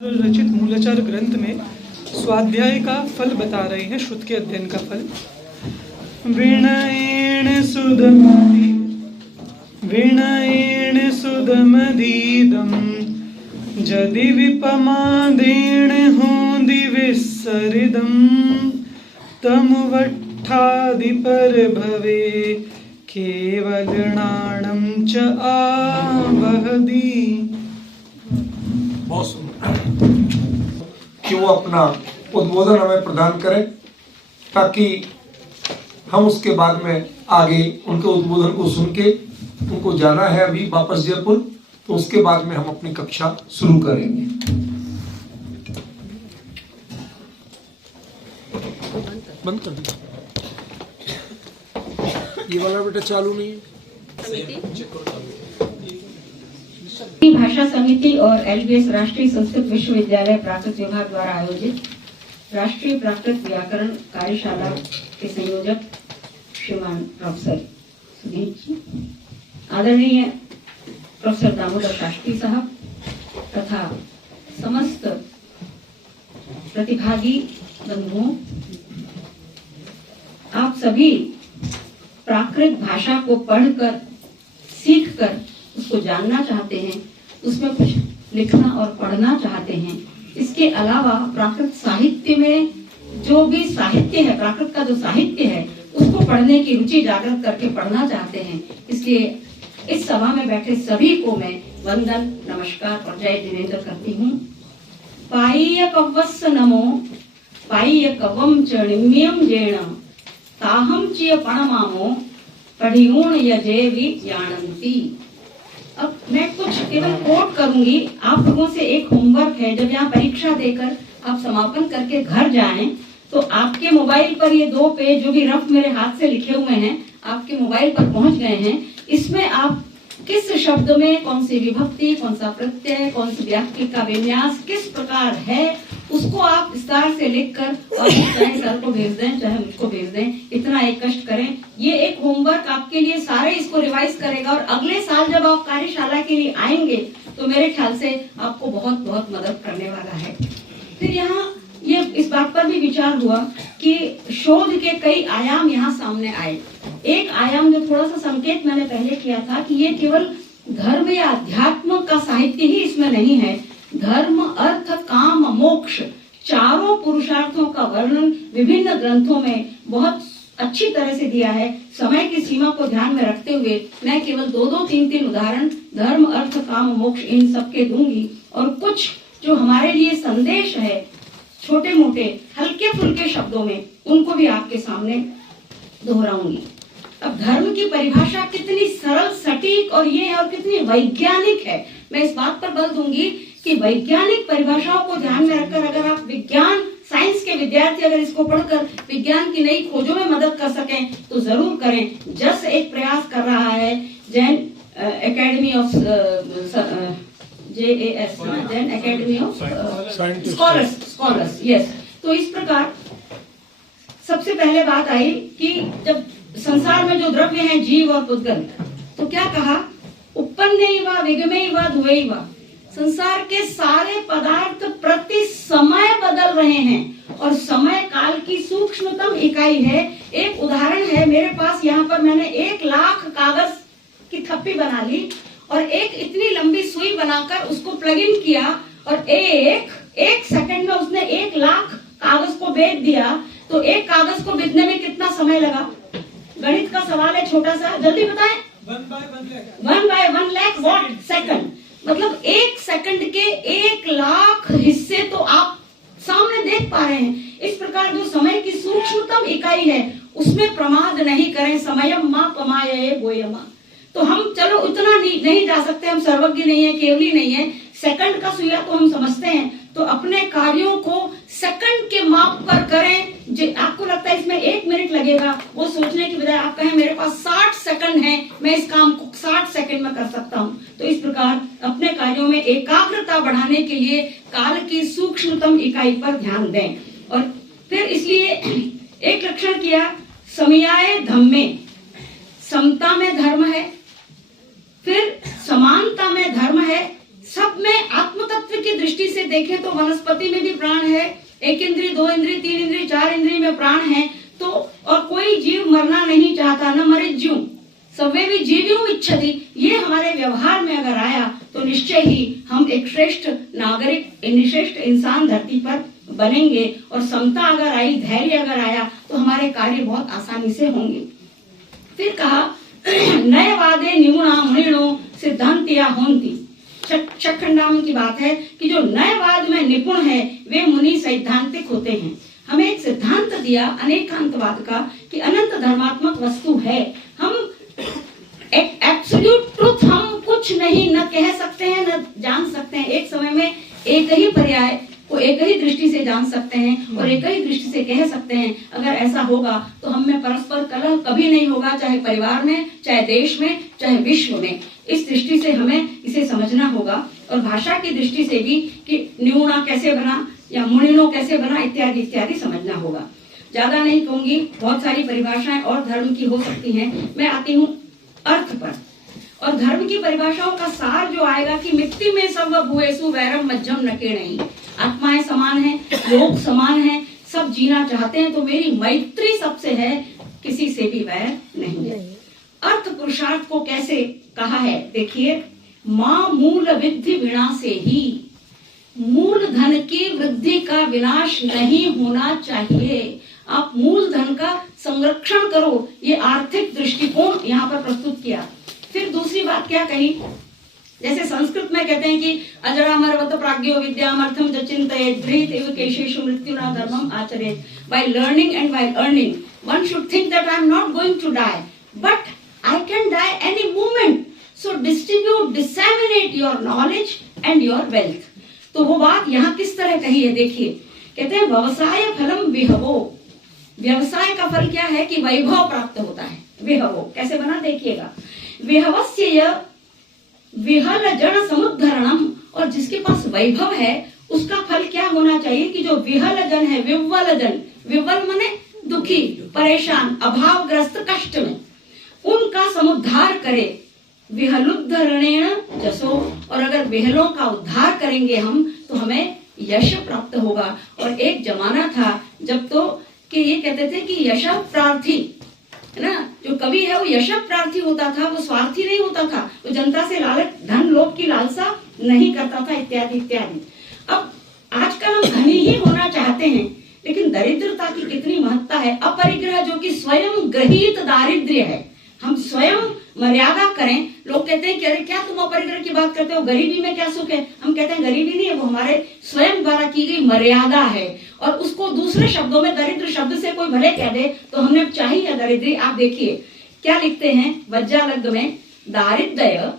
रचित मूलाचार ग्रंथ में स्वाध्याय का फल बता रहे हैं, श्रुत के अध्ययन का फल। विनयेन सुदमदीदं जदि विपमादेन होंदि विसरिदं तमुवट्ठादि पर भवे केवलनाणं च आवहदी। बहुत सुंदर कि वो अपना उद्बोधन हमें प्रदान करें ताकि हम उसके बाद में आगे उनके उद्बोधन को सुन के, उनको जाना है अभी वापस जयपुर, तो उसके बाद में हम अपनी कक्षा शुरू करेंगे। बंद कर दीजिए, ये वाला बेटा चालू नहीं है। भाषा समिति और एलबीएस राष्ट्रीय संस्कृत विश्वविद्यालय प्राकृत विभाग द्वारा आयोजित राष्ट्रीय प्राकृत व्याकरण कार्यशाला के संयोजक श्रीमान प्रोफेसर सुदीप जी, आदरणीय प्रोफेसर दामोदर शास्त्री साहब तथा समस्त प्रतिभागी बंधुओं, आप सभी प्राकृत भाषा को पढ़कर सीखकर उसको जानना चाहते हैं, उसमें कुछ लिखना और पढ़ना चाहते हैं। इसके अलावा प्राकृत साहित्य में जो भी साहित्य है, प्राकृत का जो साहित्य है, उसको पढ़ने की रुचि जागृत करके पढ़ना चाहते हैं। इसलिए इस सभा में बैठे सभी को मैं वंदन, नमस्कार और जय जिनेन्द्र करती हूँ। पाय्य कव्वस्य नमो पाय्य कवम च निम्यम जेण ताहम चिय पणमामो पढ़ियूण यजे विज्ञानन्ति। अब मैं कुछ केवल कोट करूंगी। आप लोगों से एक होमवर्क है, जब यहाँ परीक्षा देकर आप समापन करके घर जाएं तो आपके मोबाइल पर ये 2 पेज जो भी रफ मेरे हाथ से लिखे हुए हैं आपके मोबाइल पर पहुंच गए हैं। इसमें आप किस शब्द में कौन सी विभक्ति, कौन सा प्रत्यय, कौन सी व्याक्ति का विन्यास किस प्रकार है, उसको आप विस्तार से लिखकर और चाहे सर को भेज दें चाहे मुझको भेज दें, इतना एक कष्ट करें। ये एक होमवर्क आपके लिए, सारे इसको रिवाइज करेगा और अगले साल जब आप कार्यशाला के लिए आएंगे तो मेरे ख्याल से आपको बहुत बहुत मदद करने वाला है। फिर यहाँ ये इस बात पर भी विचार हुआ कि शोध के कई आयाम यहाँ सामने आए। एक आयाम जो थोड़ा सा संकेत मैंने पहले किया था कि ये केवल धर्म या अध्यात्म का साहित्य ही इसमें नहीं है। धर्म, अर्थ, काम, मोक्ष चारों पुरुषार्थों का वर्णन विभिन्न ग्रंथों में बहुत अच्छी तरह से दिया है। समय की सीमा को ध्यान में रखते हुए मैं केवल 2-2, 3-3 उदाहरण धर्म, अर्थ, काम, मोक्ष इन सबके दूंगी और कुछ जो हमारे लिए संदेश है छोटे मोटे हल्के फुल्के शब्दों में उनको भी आपके सामने दोहराऊंगी। अब धर्म की परिभाषा कितनी सरल, सटीक और ये है और कितनी वैज्ञानिक है, मैं इस बात पर बल दूंगी कि वैज्ञानिक परिभाषाओं को ध्यान में रखकर अगर आप विज्ञान, साइंस के विद्यार्थी अगर इसको पढ़कर विज्ञान की नई खोजों में मदद कर सकें तो जरूर करें। जस एक प्रयास कर रहा है, Jain academy of JAS, Jain academy of scholars, yes. तो इस प्रकार सबसे पहले बात आई कि जब संसार में जो द्रव्य हैं, जीव और पुद्गल, तो क्या कहा, उत्पन्नैव विगमैव ध्रुवैव, संसार के सारे पदार्थ प्रति समय बदल रहे हैं और समय काल की सूक्ष्मतम इकाई है। एक उदाहरण है मेरे पास, यहाँ पर मैंने 1 लाख कागज की थप्पी बना ली और एक इतनी लंबी सुई बनाकर उसको प्लग इन किया और एक सेकंड में उसने 1 लाख कागज को बेच दिया। तो एक कागज को बेचने में कितना समय लगा? गणित का सवाल है छोटा सा, जल्दी बताएं। 1 by 1 lakh वॉट सेकंड, मतलब 1 सेकंड के 1 लाख हिस्से तो आप सामने देख पा रहे हैं। इस प्रकार जो समय की सूक्ष्मतम इकाई है उसमें प्रमाद नहीं करें। समयम मा पमाये गोयमा। तो हम चलो उतना नहीं जा सकते, हम सर्वज्ञ नहीं है, केवली नहीं है, सेकंड का सुइया तो हम समझते हैं, तो अपने कार्यों को सेकंड के माप पर करें। जो आपको लगता है इसमें 1 मिनट लगेगा, वो सोचने की बजाय आप कहें मेरे पास 60 सेकंड है, मैं इस काम को 60 सेकंड में कर सकता हूँ। तो इस प्रकार अपने कार्यों में एकाग्रता बढ़ाने के लिए काल की सूक्ष्मतम इकाई पर ध्यान दें। और फिर इसलिए एक लक्षण किया, समयाय धम्मे, समता में धर्म है, फिर समानता में धर्म है, सब में आत्म तत्व की दृष्टि से देखें तो वनस्पति में भी प्राण है, 1 इंद्रिय 2 इंद्रिय 3 इंद्रिय 4 इंद्रिय में प्राण है। तो और कोई जीव मरना नहीं चाहता, न मरे ज्यों सवे भी जीव्यों इच्छति, ये हमारे व्यवहार में अगर आया तो निश्चय ही हम एक श्रेष्ठ नागरिक, श्रेष्ठ इंसान धरती पर बनेंगे। और समता अगर आई, धैर्य अगर आया तो हमारे कार्य बहुत आसानी से होंगे। फिर कहा नयवादे न्यूना मुनिणो सिद्धांतिया होंती। छठखंडावन की बात है कि जो नयवाद में निपुण है वे मुनि सैद्धांतिक होते हैं। हमें एक सिद्धांत दिया अनेकांतवाद का कि अनंत धर्मात्मक वस्तु है। हम एक एब्सोल्यूट ट्रुथ हम कुछ नहीं न कह सकते हैं न जान सकते हैं। एक समय में एक ही पर्याय को एक ही दृष्टि से जान सकते हैं और एक ही दृष्टि से कह सकते हैं। अगर ऐसा होगा तो हम में परस्पर कलह कभी नहीं होगा, चाहे परिवार में, चाहे देश में, चाहे विश्व में। इस दृष्टि से हमें इसे समझना होगा। और भाषा की दृष्टि से भी कि न्यूना कैसे बना या मुनिनो कैसे बना इत्यादि इत्यादि समझना होगा। ज्यादा नहीं कहूंगी, बहुत सारी परिभाषाएं और धर्म की हो सकती हैं। मैं आती हूँ अर्थ पर। और धर्म की परिभाषाओं का सार जो आएगा कि मिट्टी में सब भुएसु वैरम मज्जम नके नहीं, आत्माएं समान हैं, लोग समान हैं, सब जीना चाहते हैं, तो मेरी मैत्री सबसे है, किसी से भी वैर नहीं है। अर्थ पुरुषार्थ को कैसे कहा है देखिए, माँ मूल विद्धि विनाशे ही, मूल धन की वृद्धि का विनाश नहीं होना चाहिए। आप मूल धन का संरक्षण करो, ये आर्थिक दृष्टिकोण यहाँ पर प्रस्तुत किया। फिर दूसरी बात क्या कही, जैसे संस्कृत में कहते हैं कि अजरामरवत प्राज्ञो विद्यामर्थम च चिंतयेत् धृत इव केशेषु मृत्युना धर्मम आचरेत्। By learning and by earning, one should think that I am not going to die, but I can die any moment. So distribute, disseminate your knowledge and your wealth. तो वो बात यहाँ किस तरह कही है देखिए, कहते हैं व्यवसाय फलम विहवो। व्यवसाय का फल क्या है कि वैभव प्राप्त होता है। विहवो कैसे बना देखिएगा, विहवस्य विहल जन समुद्धरणम, और जिसके पास वैभव है उसका फल क्या होना चाहिए कि जो विहल जन है, विव्वल जन, विव्वल माने दुखी, परेशान, अभावग्रस्त, कष्ट में, उनका समुद्धार करे। विहलुद्धरणेन जसो, और अगर विहलों का उद्धार करेंगे हम तो हमें यश प्राप्त होगा। और एक जमाना था जब तो कि ये कहते थे कि यश प्रार्थी है ना, जो कवि है वो यश प्रार्थी होता था, वो स्वार्थी नहीं होता था, वो जनता से लालच, धन लोभ की लालसा नहीं करता था इत्यादि इत्यादि। अब आजकल हम धनी ही होना चाहते हैं, लेकिन दरिद्रता की कितनी महत्ता है। अपरिग्रह जो कि स्वयं ग्रहित दारिद्र्य है, हम स्वयं मर्यादा करें। लोग कहते हैं कि अरे क्या तुम अपरिग्रह की बात करते हो, गरीबी में क्या सुख है। हम कहते हैं गरीबी नहीं है, वो हमारे स्वयं द्वारा की गई मर्यादा है। और उसको दूसरे शब्दों में दरिद्र शब्द से कोई भले कह दे तो हमने चाहिए या दरिद्री। आप देखिए क्या लिखते हैं वज्रालग्ग में, दारिद्र्य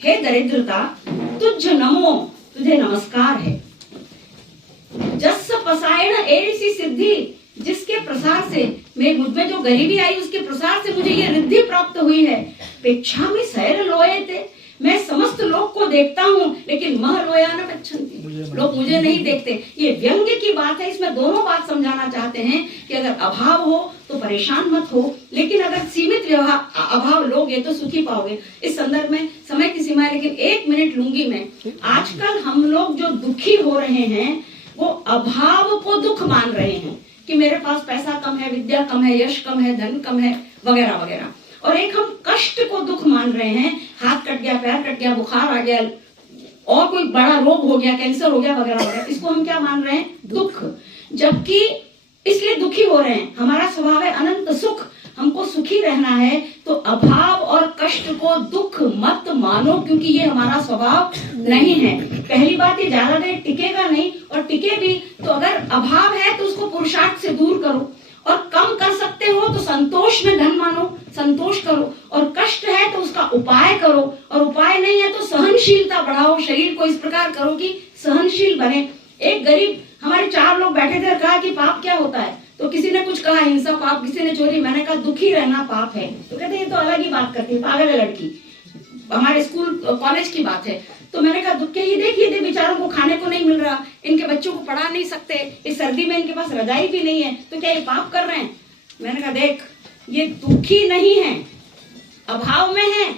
हे दरिद्रता तुझ नमो, तुझे नमस्कार है। जस पसायण एरिसी सिद्धि, जिसके प्रसार से मुझ में जो गरीबी आई उसके प्रसार से मुझे ये रिद्धि प्राप्त हुई है। पेक्षा में सैर लोए थे, मैं समस्त लोग को देखता हूँ लेकिन मह लोया न पच्छन्ति, लोग मुझे नहीं देखते। ये व्यंग्य की बात है, इसमें दोनों बात समझाना चाहते हैं कि अगर अभाव हो तो परेशान मत हो, लेकिन अगर सीमित अभाव लोगे तो सुखी पाओगे। इस संदर्भ में समय की सीमा है, लेकिन 1 मिनट लूंगी मैं। आजकल हम लोग जो दुखी हो रहे हैं वो अभाव को दुख मान रहे हैं कि मेरे पास पैसा कम है, विद्या कम है, यश कम है, धन कम है, वगैरह वगैरह। और एक हम कष्ट को दुख मान रहे हैं, हाथ कट गया, पैर कट गया, बुखार आ गया, और कोई बड़ा रोग हो गया, कैंसर हो गया, वगैरह वगैरह, इसको हम क्या मान रहे हैं, दुख। जबकि इसलिए दुखी हो रहे हैं, हमारा स्वभाव है अनंत सुख, हमको सुखी रहना है। तो अभाव और कष्ट को दुख मत मानो, क्योंकि ये हमारा स्वभाव नहीं है। पहली बात, ये ज्यादा देर टिकेगा नहीं, और टिके भी तो अगर अभाव है तो उसको पुरुषार्थ से दूर करो, और कम कर सकते हो तो संतोष में धन मानो, संतोष करो, और कष्ट है तो उसका उपाय करो, और उपाय नहीं है तो सहनशीलता बढ़ाओ, शरीर को इस प्रकार करो कि सहनशील बने। एक गरीब, हमारे 4 लोग बैठे थे और कहा कि पाप क्या होता है, तो किसी ने कुछ कहा हिंसा पाप, किसी ने चोरी, मैंने कहा दुखी रहना पाप है। तो कहते ये तो अलग ही बात करती है, पागल है लड़की, हमारे स्कूल कॉलेज की बात है। तो मैंने कहा दुख, ये देखिए बेचारों को खाने को नहीं मिल रहा, इनके बच्चों को पढ़ा नहीं सकते, इस सर्दी में इनके पास रजाई भी नहीं है, तो क्या ये पाप कर रहे हैं। मैंने कहा देख, ये दुखी नहीं है, अभाव में है,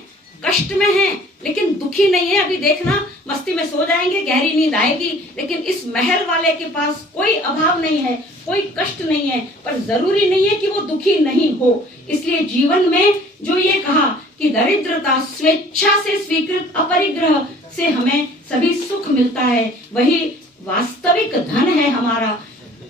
कष्ट में हैं लेकिन दुखी नहीं है। अभी देखना मस्ती में सो जाएंगे, गहरी नींद आएगी, लेकिन इस महल वाले के पास कोई अभाव नहीं है, कोई कष्ट नहीं है, पर जरूरी नहीं है कि वो दुखी नहीं हो। इसलिए जीवन में जो ये कहा कि दरिद्रता स्वेच्छा से स्वीकृत अपरिग्रह से हमें सभी सुख मिलता है, वही वास्तविक धन है हमारा,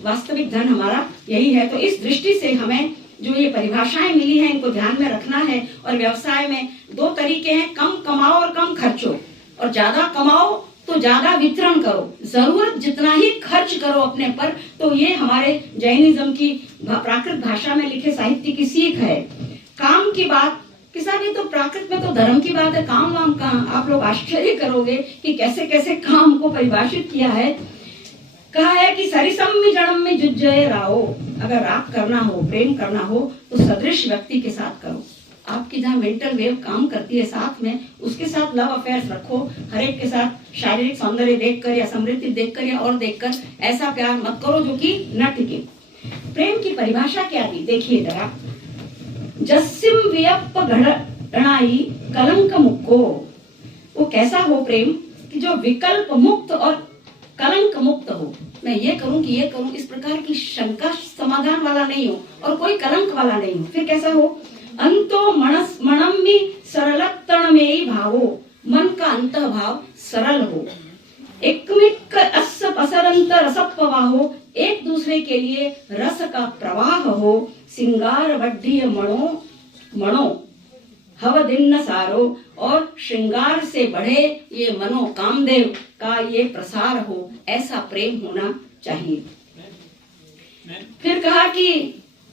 वास्तविक धन हमारा यही है। तो इस दृष्टि से हमें जो ये परिभाषाएं मिली हैं इनको ध्यान में रखना है। और व्यवसाय में दो तरीके हैं, कम कमाओ और कम खर्चो, और ज्यादा कमाओ तो ज्यादा वितरण करो, जरूरत जितना ही खर्च करो अपने पर। तो ये हमारे जैनिज्म की प्राकृत भाषा में लिखे साहित्य की सीख है। काम की बात कि साहब ये तो प्राकृत में तो धर्म की बात है, काम वाम कहाँ। आप लोग आश्चर्य करोगे कि कैसे कैसे काम को परिभाषित किया है। कहा है कि सरिसम्मि जड़म में जुज्जय राओ, अगर राग करना हो, प्रेम करना हो तो सदृश व्यक्ति के साथ करो। आपकी जहाँ मेंटल वेव काम करती है साथ में, उसके साथ लव अफेयर्स रखो। हर एक के साथ शारीरिक सौंदर्य देखकर या समृद्धि देखकर या और देखकर ऐसा प्यार मत करो जो कि न टिके। प्रेम की परिभाषा क्या दी देखिए जरा। जस्सिम वियप्प घड़नाई कलंक मुक्को, वो कैसा हो प्रेम कि जो विकल्प मुक्त और कलंक मुक्त हो। मैं ये करूं कि ये करूं, इस प्रकार की शंका समाधान वाला नहीं हो और कोई कलंक वाला नहीं हो। फिर कैसा हो, अंतो मणम्मि सरलत्तण में भावो, मन का अंत भाव सरल हो। एकमिक अस पसरंत रसप्रवाहो, एक दूसरे के लिए रस का प्रवाह हो। सिंगार वड्ढीय मणो मणो हव दिन सारो, और श्रृंगार से बढ़े ये मनो कामदेव का ये प्रसार हो, ऐसा प्रेम होना चाहिए। फिर कहा कि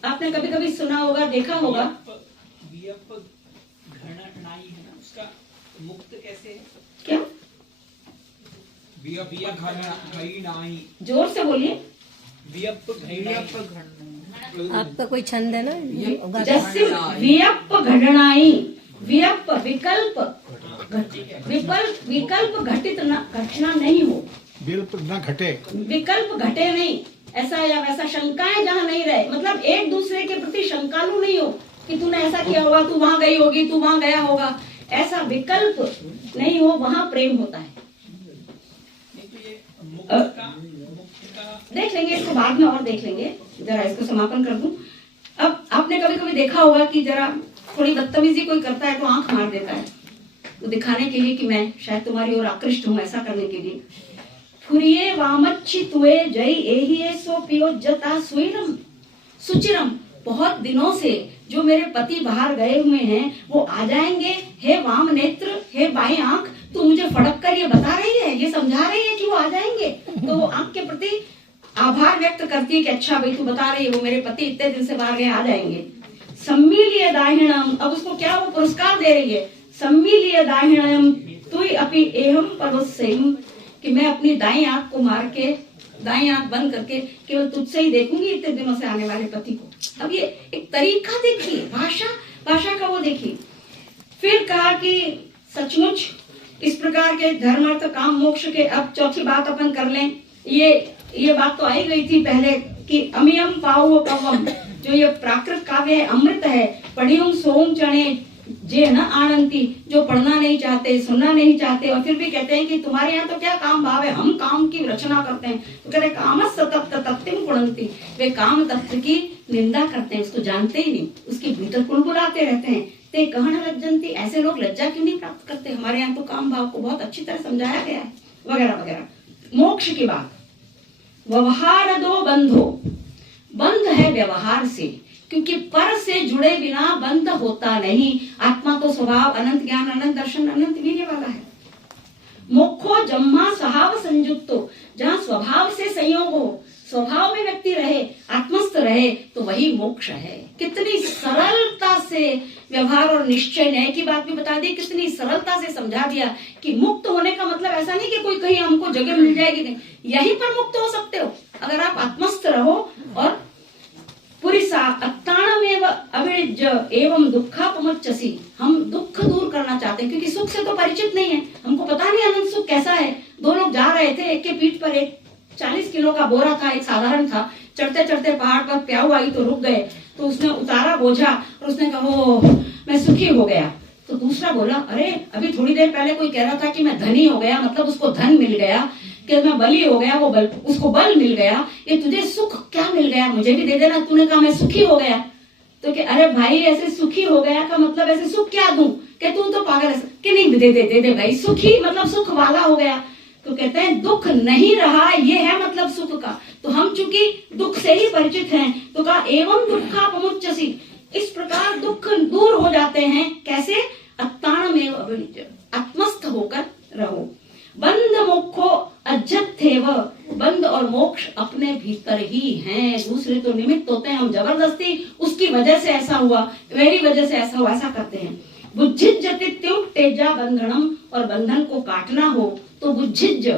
आपने कभी कभी सुना होगा, देखा होगा, उसका मुक्त कैसे है? क्या जोर से बोलिए। आपका कोई छंद है ना? जैसे वियप घटनाई, वियप विकल्प, विकल्प घटित न घटना नहीं हो, विकल्प न घटे, विकल्प घटे नहीं, ऐसा या वैसा शंकाएं जहाँ नहीं रहे, मतलब एक दूसरे के प्रति शंकालु नहीं हो कि तूने ऐसा किया होगा, तू वहां गई होगी, तू वहां गया होगा, ऐसा विकल्प नहीं हो, वहां प्रेम होता है। देख लेंगे इसको बाद में और देख लेंगे, जरा इसको समापन कर दूं। अब आपने कभी कभी देखा होगा कि जरा थोड़ी बदतमीजी कोई करता है तो आंख मार देता है, तो दिखाने के लिए कि मैं शायद तुम्हारी ओर आकृष्ट हूं, ऐसा करने के लिए। फुरिये वामच्छी तुए जय एहिए सो पियोज्जता सुइरम सुचिरम, बहुत दिनों से जो मेरे पति बाहर गए हुए हैं वो आ जाएंगे। हे वाम नेत्र, हे बाएं आंख, तू मुझे फड़क कर ये बता रही है, ये समझा रही है कि वो आ जाएंगे। तो वो आंख के प्रति आभार व्यक्त करती है कि अच्छा भाई तू बता रही है वो मेरे पति इतने दिन से बाहर गए, आ जाएंगे। सम्मिलिय दाहिणम, अब उसको क्या वो पुरस्कार दे रही है, सम्मिलिय दाहिणम तुई अपि एहम परोसेम, कि मैं अपनी दाई आंख को मार के, दाई आंख बंद करके केवल तुझसे ही देखूंगी इतने दिनों से आने वाले पति को। अब ये एक तरीका देखिए, भाषा का वो देखिए। फिर कहा कि सचमुच इस प्रकार के धर्म अर्थ काम मोक्ष के, अब चौथी बात अपन कर लें। ये बात तो आई गई थी पहले कि अमियम पाओ पवम, जो ये प्राकृत काव्य है, अमृत है। पढ़ियुम सोम चणे जे न आनंती, जो पढ़ना नहीं चाहते, सुनना नहीं चाहते, और फिर भी कहते हैं कि तुम्हारे यहाँ तो क्या काम भाव है, हम काम की रचना करते हैं। तो कहते कामस तत्व तत्तिम कुणंती, वे काम तत्व की निंदा करते हैं, उसको जानते ही नहीं, उसके भीतर कुलकुलाते रहते हैं। ते कहन लज्जंती, ऐसे लोग लज्जा क्यों नहीं प्राप्त करते? हमारे यहाँ तो काम भाव को बहुत अच्छी तरह समझाया गया है, वगैरह वगैरह। मोक्ष की बात, व्यवहार दो बंधो, बंध है व्यवहार से, क्योंकि पर से जुड़े बिना बंध होता नहीं। आत्मा तो स्वभाव अनंत ज्ञान, अनंत दर्शन, अनंत वीर्य वाला है। मोक्षो जम्मा स्वभाव संयुक्तो, जहाँ स्वभाव से संयोग हो, स्वभाव में व्यक्ति रहे, आत्मस्थ रहे, तो वही मोक्ष है। कितनी सरलता से व्यवहार और निश्चय, न्याय की बात भी बता दी, कितनी सरलता से समझा दिया कि मुक्त होने का मतलब ऐसा नहीं कि कोई कहीं हमको जगह मिल जाएगी, नहीं, यहीं पर मुक्त हो सकते हो अगर आप आत्मस्थ रहो। और पुरिसा अत्ताणमेव अविज्ज एवं दुःखापमच्चसी, हम दुख दूर करना चाहते हैं क्योंकि सुख से तो परिचित नहीं है, हमको पता नहीं अनंत सुख कैसा है। दो लोग जा रहे थे, एक के पीठ पर एक 40 किलो का बोरा था, एक साधारण था। चढ़ते चढ़ते पहाड़ पर प्याऊ आई तो रुक गए, तो उसने उतारा बोझा और उसने कहा ओ मैं सुखी हो गया। तो दूसरा बोला, अरे अभी थोड़ी देर पहले कोई कह रहा था कि मैं धनी हो गया, मतलब उसको धन मिल गया, कि मैं बली हो गया, वो बल, उसको बल मिल गया, ये तुझे सुख क्या मिल गया, मुझे भी दे देना। तूने कहा मैं सुखी हो गया। तो कि अरे भाई ऐसे सुखी हो गया का मतलब ऐसे सुख क्या दूं, कि तू तो पागल है, कि नहीं दे दे भाई, सुखी मतलब सुख वाला हो गया। तो कहते हैं दुख नहीं रहा, ये है मतलब सुख का। तो हम चूंकि दुख से ही परिचित हैं, तो कहा एवं दुःखापमुच्यसि, इस प्रकार दुख दूर हो जाते हैं। कैसे? अत्ताणमेव अभिनिच, आत्मस्थ होकर रहो। बंध मोक्षो अजत्थेव, बंध और मोक्ष अपने भीतर ही हैं, दूसरे तो निमित्त होते हैं। हम जबरदस्ती उसकी वजह से ऐसा हुआ, मेरी वजह से ऐसा हुआ, ऐसा करते हैं। बुज्झिज्जतित्युक् तेजा बंधनम, और बंधन को काटना हो तो बुज्झिज्ज,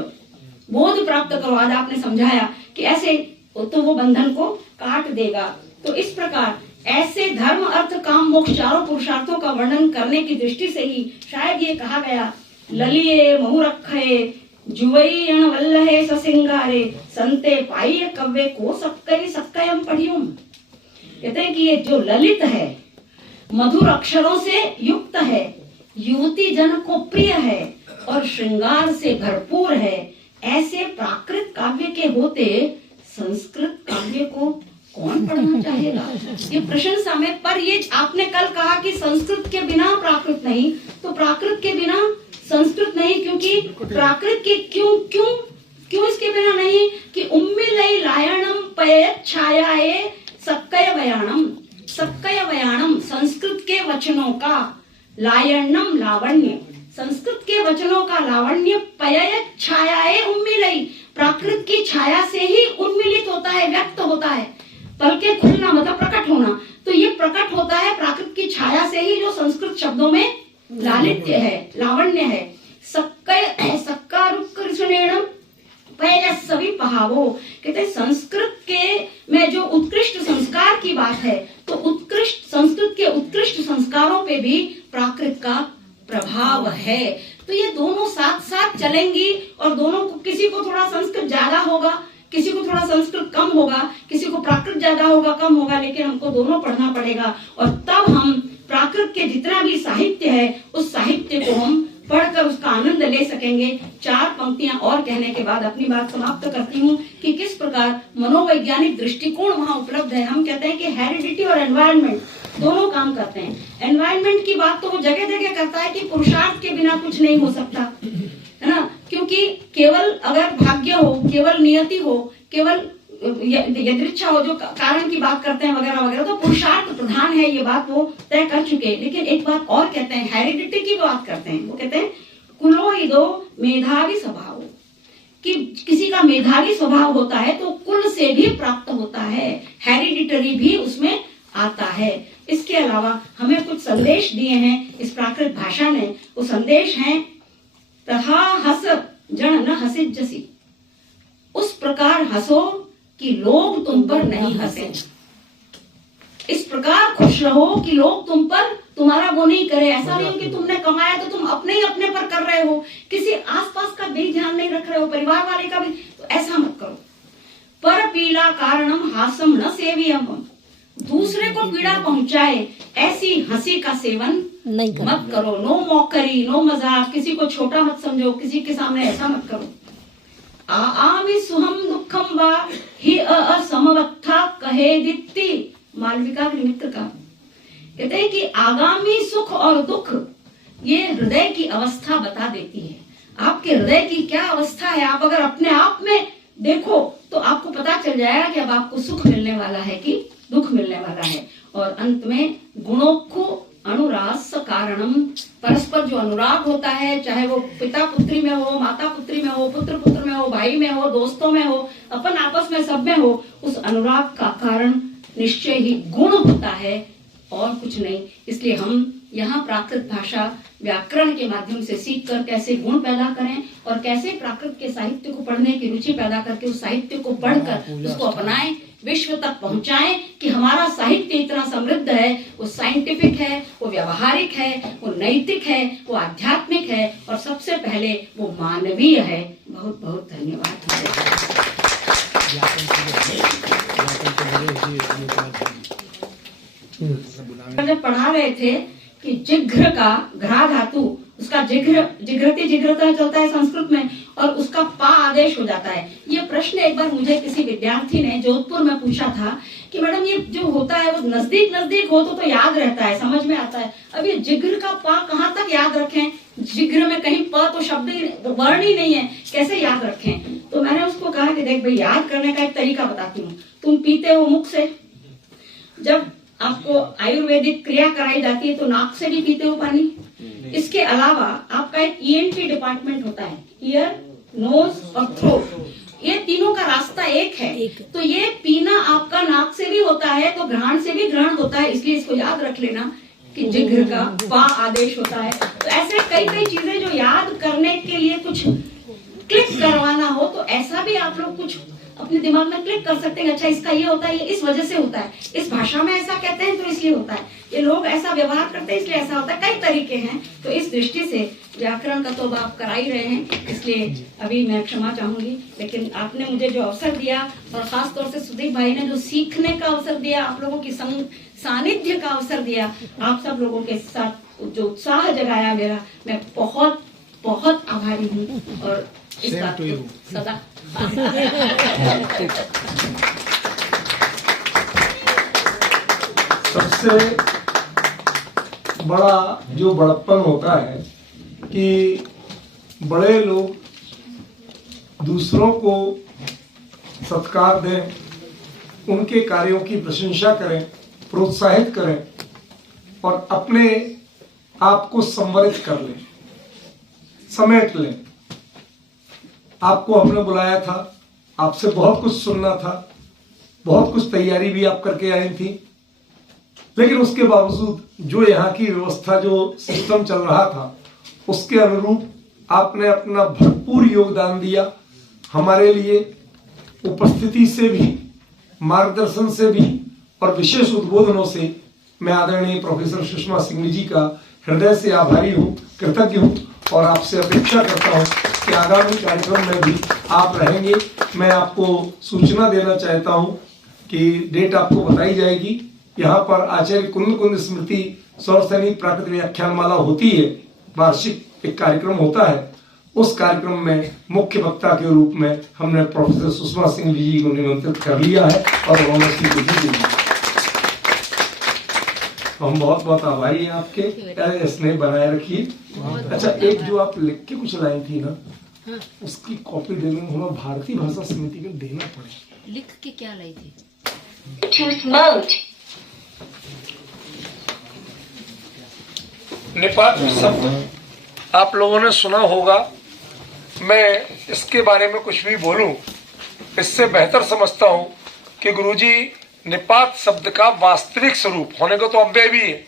बोध प्राप्त करो। आज आपने समझाया कि ऐसे तो वो बंधन को काट देगा। तो इस प्रकार ऐसे धर्म अर्थ काम मोक्ष चारों पुरुषार्थों का वर्णन करने की दृष्टि से ही शायद ये कहा गया, ललिये मुहुरक्षये जुवैयण वल्लहे ससिंगारे संते पाइय कव्य को सक्कई सक्कयम पढ़ियुम। कहते हैं कि ये जो ललित है, मधुर अक्षरों से युक्त है, युवती जन को प्रिय है और श्रृंगार से भरपूर है, ऐसे प्राकृत काव्य के होते संस्कृत काव्य को कौन पढ़ना चाहेगा? ये प्रशंसा में, पर ये आपने कल कहा कि संस्कृत के बिना प्राकृत नहीं, तो प्राकृत के बिना संस्कृत नहीं, क्योंकि प्राकृत के क्यों इसके बिना नहीं? कि उम्मिलई लायणम पयत छायाए सक्कय वयाणम, सक्कय वयाणम संस्कृत के वचनों का, लायण्यम लावण्य, संस्कृत के वचनों का लावण्य, पयत छायाए उम्मिलई, प्राकृत की छाया से ही उन्मिलित होता है, व्यक्त होता है। पलके खुलना मतलब प्रकट होना, तो ये प्रकट होता है प्राकृत की छाया से ही, जो संस्कृत शब्दों में लालित्य है, लावण्य है। सक्कारुकृष्णेण पयजस्सवि पहावो, कहते संस्कृत के में जो उत्कृष्ट संस्कार की बात है, तो उत्कृष्ट संस्कृत के उत्कृष्ट संस्कारों पे भी प्राकृत का प्रभाव है। तो ये दोनों साथ साथ चलेंगी, और दोनों को, किसी को थोड़ा संस्कृत ज्यादा होगा, किसी को थोड़ा संस्कृत कम होगा, किसी को प्राकृत ज्यादा होगा, कम होगा, लेकिन हमको दोनों पढ़ना पड़ेगा। और तब हम प्राकृत के जितना भी साहित्य है, उस साहित्य को हम पढ़कर उसका आनंद ले सकेंगे। 4 पंक्तियां और कहने के बाद अपनी बात समाप्त करती हूँ कि किस प्रकार मनोवैज्ञानिक दृष्टिकोण वहाँ उपलब्ध है। हम कहते हैं कि हेरिडिटी और एनवायरनमेंट दोनों काम करते हैं। एनवायरनमेंट की बात तो वो जगह जगह करता है कि पुरुषार्थ के बिना कुछ नहीं हो सकता, है ना, क्योंकि केवल अगर भाग्य हो, केवल नियति हो, केवल यदृच्छा हो, जो कारण की बात करते हैं वगैरह वगैरह, तो पुरुषार्थ प्रधान है, ये बात वो तय कर चुके। लेकिन एक बात और कहते हैं, हेरिडिटी की बात करते हैं, वो कहते हैं कुलोहिदो मेधावी स्वभाव, कि किसी का मेधावी स्वभाव होता है तो कुल से भी प्राप्त होता है, हेरिडिटरी भी उसमें आता है। इसके अलावा हमें कुछ संदेश दिए हैं इस प्राकृत भाषा ने। वो संदेश हैं, तथा हस जन न हसिज्जसि, उस प्रकार हंसो कि लोग तुम पर नहीं हंसे। इस प्रकार खुश रहो कि लोग तुम पर तुम्हारा वो नहीं करे। ऐसा नहीं कि तुमने कमाया तो तुम अपने ही अपने पर कर रहे हो, किसी आसपास का भी ध्यान नहीं रख रहे हो, परिवार वाले का भी, तो ऐसा मत करो। पर पीड़ा कारणम हासम न सेवियम, दूसरे को पीड़ा पहुंचाए ऐसी हंसी का सेवन नहीं मत करो। नो मौकरी, नो मजाक, किसी को छोटा मत समझो, किसी के सामने ऐसा मत करो। आमी सुहम दुखम वा ही असमवत्था कहे दित्ति, मालविका मित्र का कहते हैं कि आगामी सुख और दुख ये हृदय की अवस्था बता देती है। आपके हृदय की क्या अवस्था है, आप अगर अपने आप में देखो तो आपको पता चल जाएगा कि अब आपको सुख मिलने वाला है कि दुख मिलने वाला है। और अंत में गुणोक्खु अनुरास कारणम, परस्पर जो अनुराग होता है, चाहे वो पिता पुत्री में हो, माता पुत्री में हो, पुत्र पुत्र में हो, भाई में हो, दोस्तों में हो, अपन आपस में सब में हो, उस अनुराग का कारण निश्चय ही गुण होता है और कुछ नहीं। इसलिए हम यहाँ प्राकृत भाषा व्याकरण के माध्यम से सीखकर कैसे गुण पैदा करें और कैसे प्राकृत के साहित्य को पढ़ने की रुचि पैदा करके उस साहित्य को पढ़कर उसको अपनाएं, विश्व तक पहुंचाएं कि हमारा साहित्य इतना समृद्ध है, वो साइंटिफिक है, वो व्यावहारिक है, वो नैतिक है, वो आध्यात्मिक है और सबसे पहले वो मानवीय है। बहुत बहुत धन्यवाद। जब पढ़ा रहे थे कि जिघ्र का घ्रा धातु, उसका जिघ्र, जिघ्रती जिघ्रता चलता है संस्कृत में, और उसका पा आदेश हो जाता है। ये प्रश्न एक बार मुझे किसी विद्यार्थी ने जोधपुर में पूछा था कि मैडम ये जो होता है वो नजदीक नजदीक हो तो याद रहता है, समझ में आता है, अब ये जिघ्र का पा कहाँ तक याद रखें? जिघ्र में कहीं प तो शब्द वर्ण ही नहीं है, कैसे याद रखें? तो मैंने उसको कहा कि देख भाई, याद करने का एक तरीका बताती हूँ। तुम पीते हो मुख से, जब आपको आयुर्वेदिक क्रिया कराई जाती है तो नाक से भी पीते हो पानी। इसके अलावा आपका एक ENT डिपार्टमेंट होता है, ईयर, नोज और थ्रोट, ये तीनों का रास्ता एक है। तो ये पीना आपका नाक से भी होता है तो घ्राण से भी ग्रहण होता है, इसलिए इसको याद रख लेना कि जिघ्र का पा आदेश होता है। तो ऐसे कई कई चीजें जो याद करने के लिए कुछ क्लिक करवाना हो तो ऐसा भी आप लोग कुछ अपने दिमाग में क्लिक कर सकते हैं। अच्छा, इसका ये होता है, ये इस वजह से होता है, इस भाषा में ऐसा कहते हैं तो इसलिए होता है, ये लोग ऐसा व्यवहार करते हैं इसलिए ऐसा होता है, कई तरीके हैं। तो इस दृष्टि से व्याकरण का तो आप करा ही रहे हैं, इसलिए अभी मैं क्षमा चाहूंगी, लेकिन आपने मुझे जो अवसर दिया और खास तौर से सुदीप भाई ने जो सीखने का अवसर दिया, आप लोगों की सानिध्य का अवसर दिया, आप सब लोगों के साथ जो उत्साह जगाया मेरा, मैं बहुत बहुत आभारी हूँ। और इस बात को सदा सबसे बड़ा जो बड़प्पन होता है कि बड़े लोग दूसरों को सत्कार दें, उनके कार्यों की प्रशंसा करें, प्रोत्साहित करें और अपने आप को संवरित कर लें, समेट लें। आपको हमने बुलाया था, आपसे बहुत कुछ सुनना था, बहुत कुछ तैयारी भी आप करके आई थी, लेकिन उसके बावजूद जो यहाँ की व्यवस्था, जो सिस्टम चल रहा था, उसके अनुरूप आपने अपना भरपूर योगदान दिया। हमारे लिए उपस्थिति से भी, मार्गदर्शन से भी और विशेष उद्बोधनों से मैं आदरणीय प्रोफेसर सुषमा सिंह जी का हृदय से आभारी हूँ, कृतज्ञ हूँ और आपसे अपेक्षा करता हूँ कि आगामी कार्यक्रम में भी आप रहेंगे। मैं आपको सूचना देना चाहता हूँ कि डेट आपको बताई जाएगी। यहाँ पर आचार्य कुंद स्मृति सौरसैनिक प्राकृतिक व्याख्यानमाला होती है, वार्षिक एक कार्यक्रम होता है। उस कार्यक्रम में मुख्य वक्ता के रूप में हमने प्रोफेसर सुषमा सिंह जी को निमंत्रित कर लिया है और उन्होंने उसकी विधि दी है। हम बहुत बहुत आभारी हैं आपके, स्नेह बनाए रखिए। अच्छा, एक जो आप लिख के कुछ लाई थी ना, उसकी कॉपी देने में हमें भारतीय भाषा समिति को देना पड़ेगा। लिख के क्या लाई थी? निपात शब्द आप लोगों ने सुना होगा। मैं इसके बारे में कुछ भी बोलूं, इससे बेहतर समझता हूं कि गुरुजी निपात शब्द का वास्तविक स्वरूप होने को तो अव्यय भी है।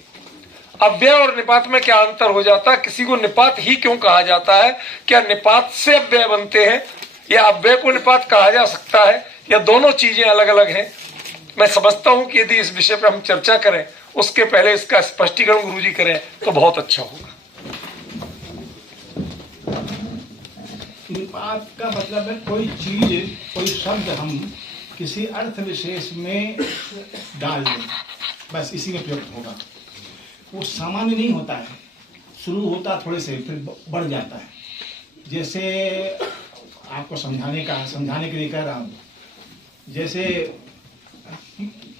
अव्यय और निपात में क्या अंतर हो जाता है? किसी को निपात ही क्यों कहा जाता है? क्या निपात से अव्यय बनते हैं या अव्यय को निपात कहा जा सकता है, या दोनों चीजें अलग अलग हैं? मैं समझता हूं कि यदि इस विषय पर हम चर्चा करें, उसके पहले इसका स्पष्टीकरण गुरुजी करें तो बहुत अच्छा होगा। निपात का मतलब है कोई चीज, कोई शब्द हम किसी अर्थ विशेष में डाल दें, बस इसी में प्रयुक्त होगा। वो सामान्य नहीं होता है, शुरू होता थोड़े से फिर बढ़ जाता है। जैसे आपको समझाने के लिए कह रहा हूँ, जैसे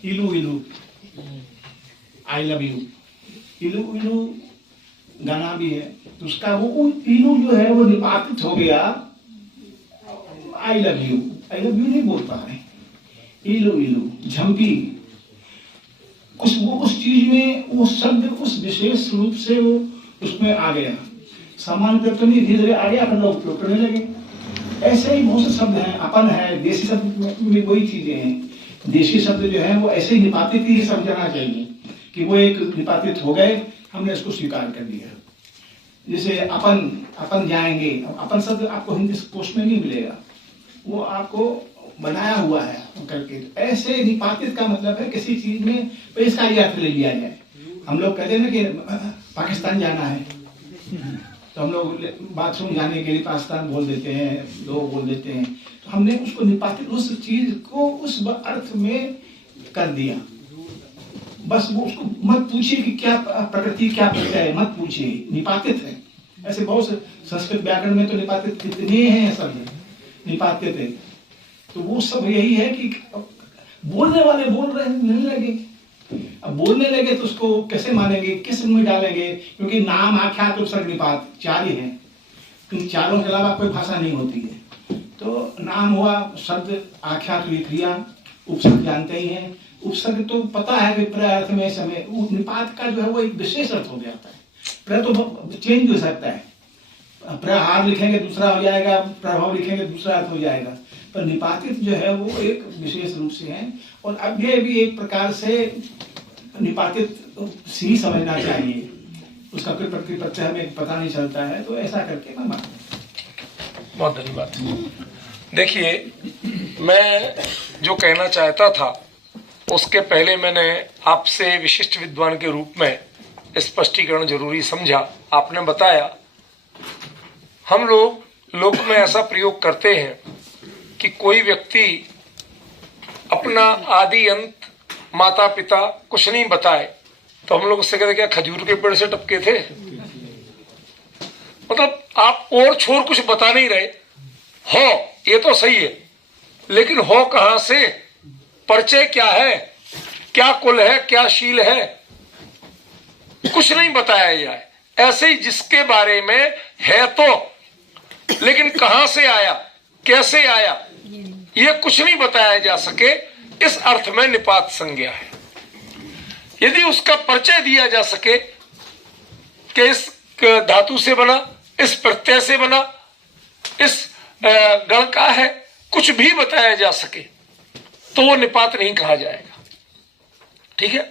इलू इलू, आई लव यू, इलू इलू गाना भी है, तो उसका वो इलू जो है वो निपातित हो गया I love you. I love you नहीं बोल पा रहे, इलू इलू झम्पी, उस चीज में वो शब्द उस विशेष रूप से वो उसमें आ गया। सामान्य प्रयोग तो नहीं, धीरे धीरे आ गया, लोग उपयोग करने लगे। ऐसे ही बहुत से शब्द हैं, अपन है, देशी शब्द में वही चीजें हैं। देशी शब्द जो है वो ऐसे ही निपातित ही समझना चाहिए कि वो एक निपातित हो गए, हमने इसको स्वीकार कर लिया। जैसे अपन जाएंगे, अपन शब्द आपको हिंदी कोश में नहीं मिलेगा, वो आपको बनाया हुआ है करके। ऐसे निपातित का मतलब है किसी चीज में इसका ये अर्थ ले लिया जाए। हम लोग कहते हैं ना कि पाकिस्तान जाना है, तो हम लोग बाथरूम जाने के लिए पाकिस्तान बोल देते हैं, लोग बोल देते हैं। तो हमने उसको निपातित, उस चीज को उस अर्थ में कर दिया। बस वो उसको मत पूछिए कि क्या प्रकृति क्या प्रत्यय है, मत पूछिए, निपातित है। ऐसे बहुत से संस्कृत व्याकरण में तो निपातित कितने हैं शब्द, निपातित है। तो वो सब यही है कि बोलने वाले बोल रहे नहीं लगे, अब बोलने लगे तो उसको कैसे मानेंगे, किस में डालेंगे, क्योंकि नाम आख्यात उपसर्ग निपात 4 ही है, इन चारों के अलावा कोई भाषा नहीं होती है। तो नाम हुआ, शब्द, आख्यात हुई क्रिया, उपसर्ग जानते ही हैं। उपसर्ग तो पता है विप्रय अर्थ में समय, निपात का जो है वो एक विशेष अर्थ हो जाता है। प्रय तो चेंज हो सकता है, प्रहार लिखेंगे दूसरा हो जाएगा, प्रभाव लिखेंगे दूसरा अर्थ हो जाएगा, पर निपातित जो है वो एक विशेष रूप से है। और अब ये भी एक प्रकार से निपातित ही समझना चाहिए, उसका कोई प्रतिपत्ति हमें पता नहीं चलता है, तो ऐसा करके मैं मानता हूं। बहुत धन्यवाद। देखिए, मैं जो कहना चाहता था उसके पहले मैंने आपसे विशिष्ट विद्वान के रूप में स्पष्टीकरण जरूरी समझा। आपने बताया, हम लोग में ऐसा प्रयोग करते हैं कि कोई व्यक्ति अपना आदि अंत, माता पिता कुछ नहीं बताए तो हम लोग उससे कहते क्या खजूर के पेड़ से टपके थे। मतलब आप और छोर कुछ बता नहीं रहे हो, ये तो सही है, लेकिन हो कहां से, परिचय क्या है, क्या कुल है, क्या शील है, कुछ नहीं बताया जाए। ऐसे ही जिसके बारे में है तो, लेकिन कहां से आया, कैसे आया, ये कुछ नहीं बताया जा सके, इस अर्थ में निपात संज्ञा है। यदि उसका परिचय दिया जा सके कि इस धातु से बना, इस प्रत्यय से बना, इस गण का है, कुछ भी बताया जा सके तो वो निपात नहीं कहा जाएगा। ठीक है।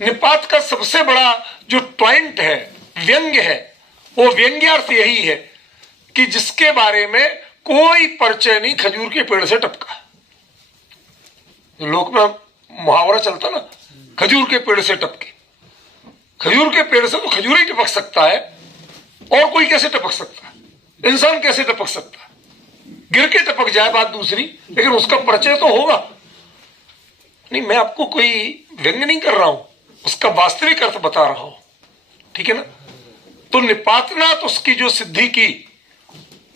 निपात का सबसे बड़ा जो पॉइंट है, व्यंग्य है, वो व्यंग्यार्थ यही है कि जिसके बारे में कोई परिचय नहीं, खजूर के पेड़ से टपका। लोक में मुहावरा चलता ना, खजूर के पेड़ से टपके। खजूर के पेड़ से तो खजूर ही टपक सकता है, और कोई कैसे टपक सकता है, इंसान कैसे टपक सकता है, गिर के टपक जाए बात दूसरी, लेकिन उसका परिचय तो होगा नहीं। मैं आपको कोई व्यंग्य नहीं कर रहा हूं, उसका वास्तविक अर्थ बता रहा हूं, ठीक है ना। तो निपातना तो उसकी जो सिद्धि की,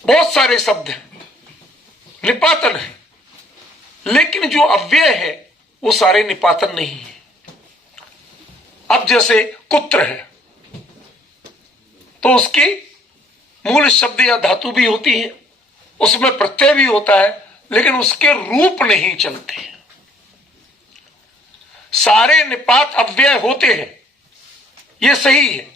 बहुत सारे शब्द हैं, निपातन है, लेकिन जो अव्यय है वो सारे निपातन नहीं है। अब जैसे कुत्र है तो उसकी मूल शब्द या धातु भी होती है, उसमें प्रत्यय भी होता है, लेकिन उसके रूप नहीं चलते। सारे निपात अव्यय होते हैं, यह सही है।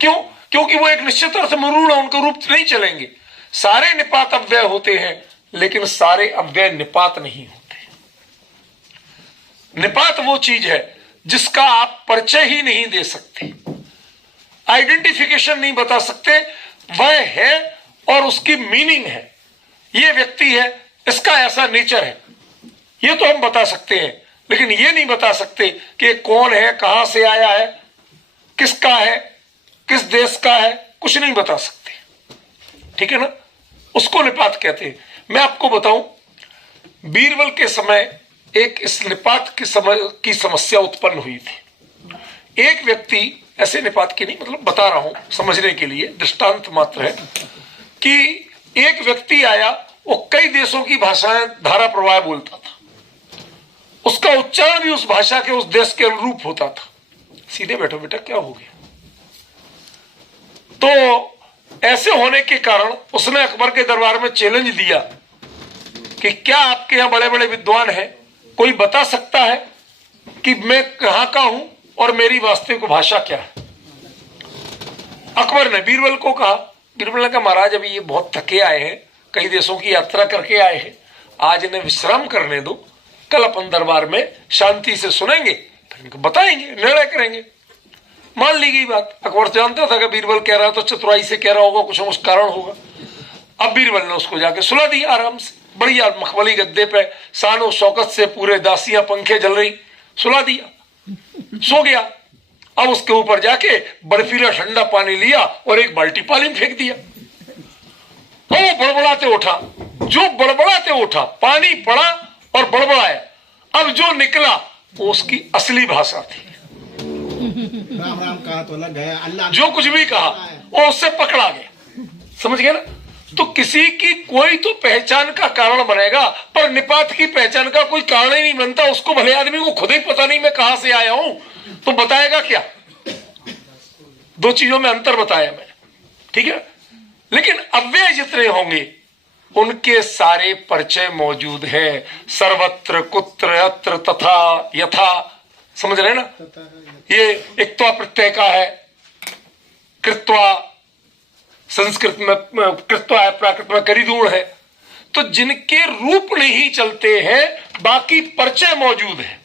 क्यों? क्योंकि वो एक निश्चित अर्थ में रूढ़, उनके रूप नहीं चलेंगे। सारे निपात अव्यय होते हैं, लेकिन सारे अव्यय निपात नहीं होते। निपात वो चीज है जिसका आप परिचय ही नहीं दे सकते, आइडेंटिफिकेशन नहीं बता सकते, वह है और उसकी मीनिंग है, ये व्यक्ति है, इसका ऐसा नेचर है, ये तो हम बता सकते हैं, लेकिन ये नहीं बता सकते कि कौन है, कहां से आया है, किसका है, किस देश का है, कुछ नहीं बता सकते। ठीक है ना, उसको निपात कहते हैं। मैं आपको बताऊं, बीरबल के समय एक इस निपात की समस्या उत्पन्न हुई थी। एक व्यक्ति, ऐसे निपात की नहीं, मतलब बता रहा हूं समझने के लिए, दृष्टांत मात्र है, कि एक व्यक्ति आया, वो कई देशों की भाषाएं धारा प्रवाह बोलता था, उसका उच्चारण भी उस भाषा के, उस देश के अनुरूप होता था। सीधे बैठो बेटा, क्या हो गया? तो ऐसे होने के कारण उसने अकबर के दरबार में चैलेंज दिया कि क्या आपके यहां बड़े बड़े विद्वान हैं, कोई बता सकता है कि मैं कहां का हूं और मेरी वास्तविक भाषा क्या है? अकबर ने बीरबल को कहा। बीरबल ने कहा, महाराज अभी ये बहुत थके आए हैं, कई देशों की यात्रा करके आए हैं, आज इन्हें विश्राम करने दो, कल अपन दरबार में शांति से सुनेंगे, फिर इनको बताएंगे, निर्णय करेंगे। मान ली गई बात। अकबर जानता था कि बीरबल कह रहा है तो चतुराई से कह रहा होगा, कुछ उस कारण होगा। अब बीरबल ने उसको जाके सुला दिया आराम से, बढ़िया मखमली गद्दे पे, शानो शौकत से, पूरे दासियां पंखे जल रही, सुला दिया, सो गया। अब उसके ऊपर जाके बर्फीला ठंडा पानी लिया और एक बाल्टी पानी में फेंक दिया। वो बड़बड़ाते उठा, जो बड़बड़ाते उठा, पानी पड़ा और बड़बड़ाया। अब जो निकला वो उसकी असली भाषा थी। राम राम कहा तो लग गया, अल्लाह जो कुछ भी कहा वो उससे पकड़ा गया। समझ गए ना? तो किसी की कोई तो पहचान का कारण बनेगा, पर निपात की पहचान का कोई कारण ही नहीं बनता। उसको भले आदमी को खुद ही पता नहीं मैं कहां से आया हूं, तो बताएगा क्या? दो चीजों में अंतर बताया मैंने, ठीक है। लेकिन अव्यय जितने होंगे उनके सारे परिचय मौजूद है, सर्वत्र कुत्र अत्र तथा यथा। समझ रहे ना? ये एक तो प्रत्यय का है, कृत्वा संस्कृत में कृत्वा है, प्राकृत में करिदूण है। तो जिनके रूप नहीं चलते हैं, बाकी परिचय मौजूद है,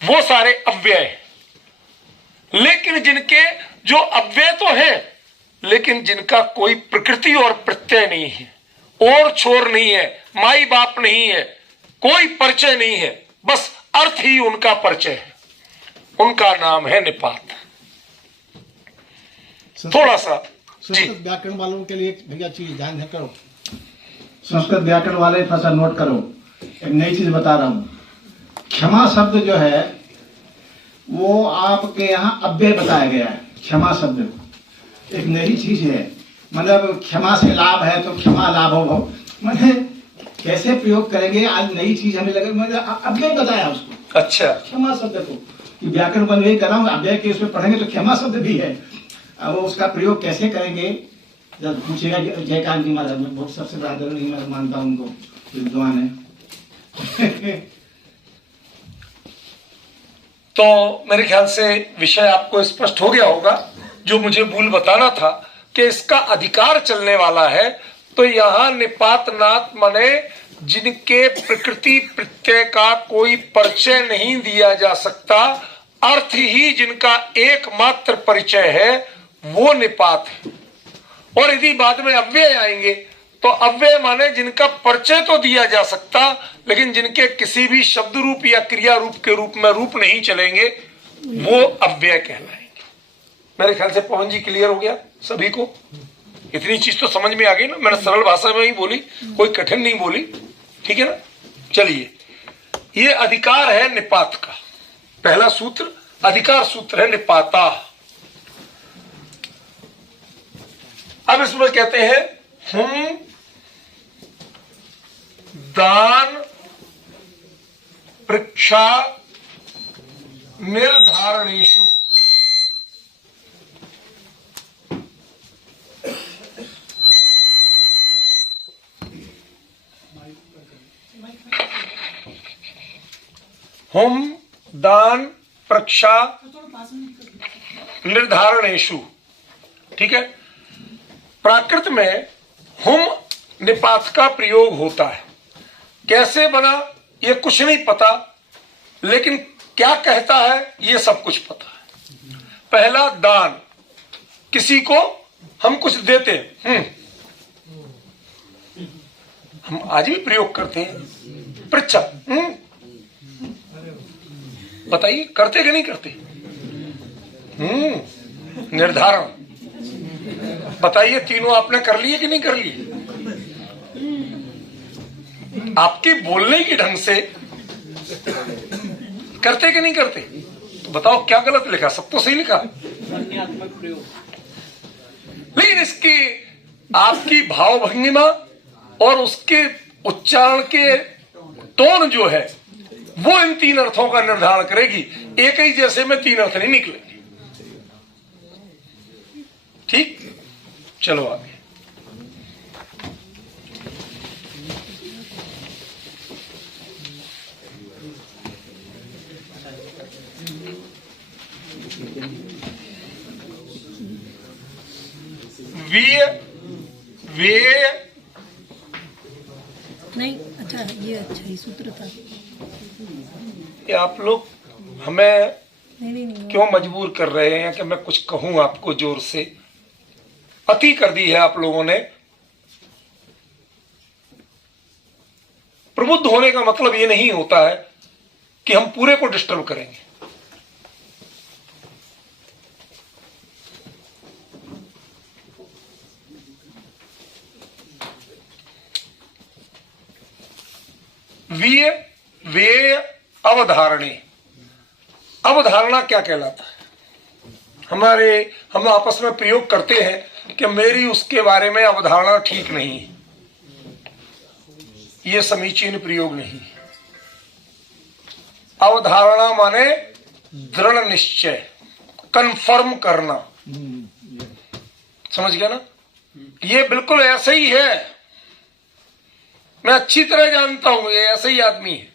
वो सारे अव्यय हैं। लेकिन जिनके जो अव्यय तो है, लेकिन जिनका कोई प्रकृति और प्रत्यय नहीं है, और छोर नहीं है, माई बाप नहीं है, कोई परिचय नहीं है, बस अर्थ ही उनका परिचय है, उनका नाम है निपात। थोड़ा सा संस्कृत व्याकरण वालों के लिए भैया चीज ध्यान करो, संस्कृत व्याकरण वाले थोड़ा सा नोट करो। एक नई चीज बता रहा हूं, क्षमा शब्द जो है वो आपके यहाँ अव्यय बताया गया है। क्षमा शब्द एक नई चीज है, मतलब क्षमा से लाभ है तो क्षमा लाभ हो, मतलब कैसे प्रयोग करेंगे, आज नई चीज हमें लगे, मतलब अव्यय बताया उसको। अच्छा, क्षमा शब्द को व्याकरण बन यही कर रहा हूँ, अव्यय के उसमें पढ़ेंगे तो क्षमा शब्द भी है। अब वो उसका प्रयोग कैसे करेंगे जब पूछेगा। जयकांत जी महाराज, मैं बहुत सबसे बड़ा मैं मानता हूँ उनको, विद्वान है। तो मेरे ख्याल से विषय आपको स्पष्ट हो गया होगा। जो मुझे भूल बताना था कि इसका अधिकार चलने वाला है, तो यहां निपात नात माने जिनके प्रकृति प्रत्यय का कोई परिचय नहीं दिया जा सकता, अर्थ ही जिनका एकमात्र परिचय है, वो निपात है। और यदि बाद में अव्यय आएंगे तो अव्यय माने जिनका परिचय तो दिया जा सकता, लेकिन जिनके किसी भी शब्द रूप या क्रिया रूप के रूप में रूप नहीं चलेंगे, वो अव्यय कहलाएंगे। मेरे ख्याल से पवन जी क्लियर हो गया सभी को? इतनी चीज तो समझ में आ गई ना, मैंने सरल भाषा में ही बोली, कोई कठिन नहीं बोली, ठीक है ना? चलिए, ये अधिकार है निपात का। पहला सूत्र अधिकार सूत्र है निपाता। अब इसमें कहते हैं हम दान परीक्षा निर्धारणेषु हम दान परीक्षा निर्धारणेषु, ठीक है। प्राकृत में हम निपात का प्रयोग होता है। कैसे बना ये कुछ नहीं पता, लेकिन क्या कहता है ये सब कुछ पता है। पहला दान, किसी को हम कुछ देते हैं, हम आज भी प्रयोग करते हैं। परीक्षा, बताइए करते कि नहीं करते? निर्धारण, बताइए तीनों आपने कर लिए कि नहीं कर लिए? आपके बोलने के ढंग से करते कि नहीं करते? तो बताओ क्या गलत लिखा? सब तो सही लिखा। लेकिन इसकी आपकी भाव भंगिमा और उसके उच्चारण के टोन जो है, वो इन तीन अर्थों का निर्धारण करेगी। एक ही जैसे में तीन अर्थ नहीं निकलेंगे। ठीक, चलो आगे। वे नहीं, अच्छा ये अच्छा ही सूत्र था। ये आप लोग हमें नहीं। क्यों मजबूर कर रहे हैं कि मैं कुछ कहूं आपको? जोर से अति कर दी है आप लोगों ने। प्रबुद्ध होने का मतलब ये नहीं होता है कि हम पूरे को डिस्टर्ब करेंगे। वे अवधारणे, अवधारणा क्या कहलाता है? हम आपस में प्रयोग करते हैं कि मेरी उसके बारे में अवधारणा ठीक नहीं है, ये समीचीन प्रयोग नहीं है। अवधारणा माने दृढ़ निश्चय, कंफर्म करना, समझ गया ना? ये बिल्कुल ऐसा ही है, मैं अच्छी तरह जानता हूं ये ऐसा ही आदमी है।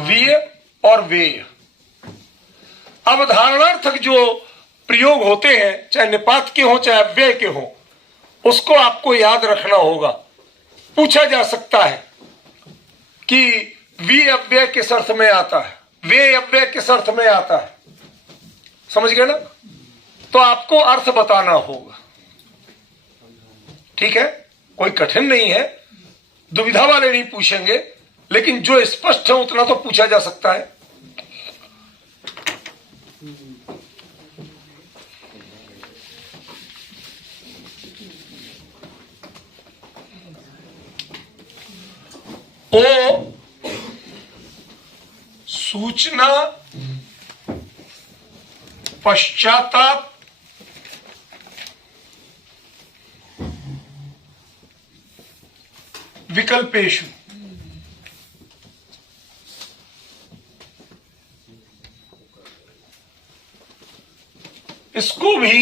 वीय और वेय अवधारणार्थक जो प्रयोग होते हैं, चाहे निपात के हो चाहे अव्यय के हो, उसको आपको याद रखना होगा। पूछा जा सकता है कि वी अव्यय किस अर्थ में आता है, वे अव्यय किस अर्थ में आता है, समझ गए ना? तो आपको अर्थ बताना होगा, ठीक है? कोई कठिन नहीं है, दुविधा वाले नहीं पूछेंगे, लेकिन जो स्पष्ट है उतना तो पूछा जा सकता है। ओ सूचना, पश्चाताप, विकल्पेशु, इसको भी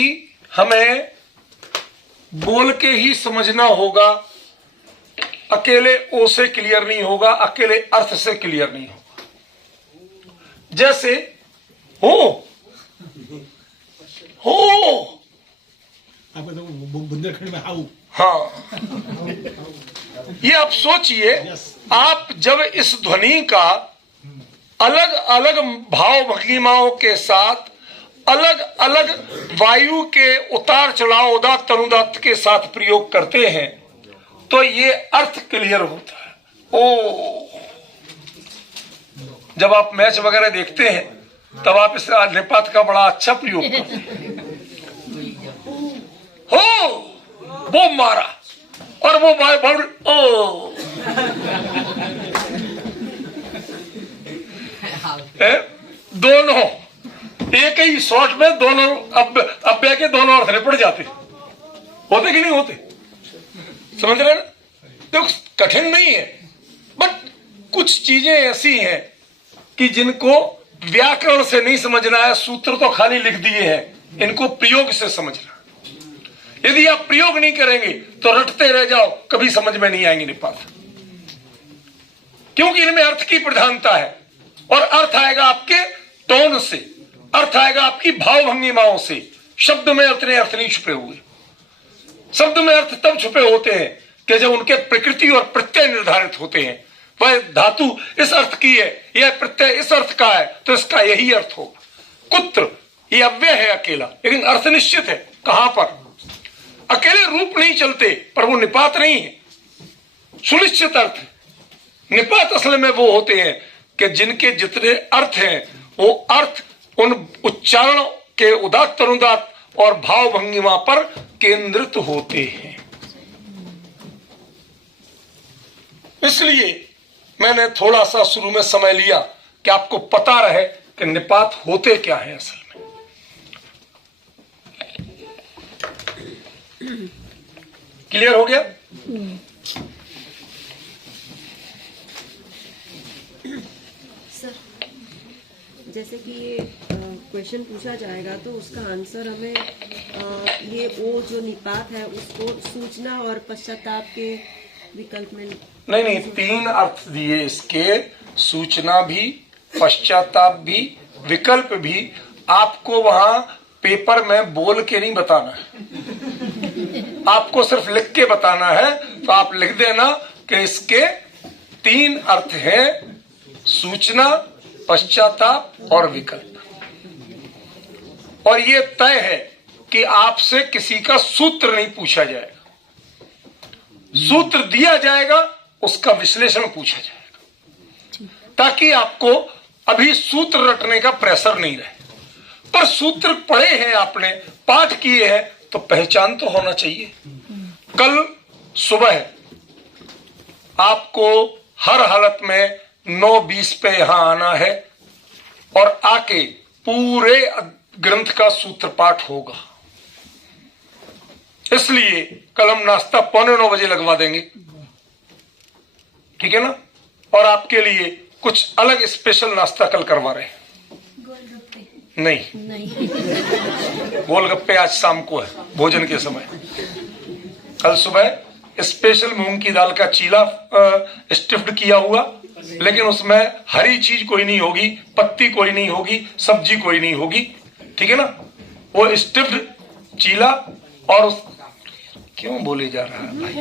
हमें बोल के ही समझना होगा, अकेले ओ से क्लियर नहीं होगा, अकेले अर्थ से क्लियर नहीं होगा। जैसे हो आपको तो बुंदेलखंड में हाउ, हाँ, ये आप सोचिए, आप जब इस ध्वनि का अलग अलग भाव भंगिमाओं के साथ, अलग अलग वायु के उतार चढ़ाव, उदात्त अनुदात्त के साथ प्रयोग करते हैं, तो ये अर्थ क्लियर होता है। ओ, जब आप मैच वगैरह देखते हैं तब आप इस निपात का बड़ा अच्छा प्रयोग करते हैं। हो, वो मारा और वो ओ, दोनों एक ही शॉट में दोनों अव्यय के दोनों अर्थ निपट जाते, होते कि नहीं होते? समझ रहे ना? तो कठिन नहीं है, बट कुछ चीजें ऐसी हैं कि जिनको व्याकरण से नहीं समझना है, सूत्र तो खाली लिख दिए हैं, इनको प्रयोग से समझना। यदि आप प्रयोग नहीं करेंगे तो रटते रह जाओ, कभी समझ में नहीं आएंगे निपात, क्योंकि इनमें अर्थ की प्रधानता है, और अर्थ आएगा आपके टोन से, अर्थ आएगा आपकी भाव भंगिमाओं से। शब्द में इतने अर्थ नहीं छुपे हुए। शब्द में अर्थ तब छुपे होते हैं कि जब उनके प्रकृति और प्रत्यय निर्धारित होते हैं। वह धातु इस अर्थ की है, यह प्रत्यय इस अर्थ का है, तो इसका यही अर्थ होगा। कुत्र ये अव्यय है अकेला, लेकिन अर्थ निश्चित है। कहां पर? अकेले रूप नहीं चलते, पर वो निपात नहीं है, सुनिश्चित अर्थ है। निपात असल में वो होते हैं कि जिनके जितने अर्थ हैं वो अर्थ उन उच्चारण के उदात्त अनुदात्त और भाव भंगिमा पर केंद्रित होते हैं। इसलिए मैंने थोड़ा सा शुरू में समय लिया कि आपको पता रहे कि निपात होते क्या है असल में। क्लियर हो गया? सर, जैसे कि ये क्वेश्चन पूछा जाएगा तो उसका आंसर हमें ये वो जो निपात है उसको सूचना और पश्चाताप के विकल्प में नहीं, तीन अर्थ दिए इसके, सूचना भी, पश्चाताप भी, विकल्प भी। आपको वहां पेपर में बोल के नहीं बताना है, आपको सिर्फ लिख के बताना है। तो आप लिख देना कि इसके तीन अर्थ हैं, सूचना, पश्चाताप और विकल्प। और ये तय है कि आपसे किसी का सूत्र नहीं पूछा जाएगा, सूत्र दिया जाएगा, उसका विश्लेषण पूछा जाएगा, ताकि आपको अभी सूत्र रटने का प्रेशर नहीं रहे। पर सूत्र पढ़े हैं आपने, पाठ किए हैं, तो पहचान तो होना चाहिए। कल सुबह आपको हर हालत में 9:20 पे यहां आना है और आके पूरे ग्रंथ का सूत्रपाठ होगा। इसलिए कल हम नाश्ता 8:45 लगवा देंगे, ठीक है ना। और आपके लिए कुछ अलग स्पेशल नाश्ता कल करवा रहे हैं। नहीं, गोलगप्पे आज शाम को है, भोजन के समय। कल सुबह स्पेशल मूंग की दाल का चीला स्टफ्ड किया हुआ, लेकिन उसमें हरी चीज कोई नहीं होगी, पत्ती कोई नहीं होगी, सब्जी कोई नहीं होगी, ठीक है ना। वो स्टफ्ड चीला और क्यों बोले जा रहा है भाई?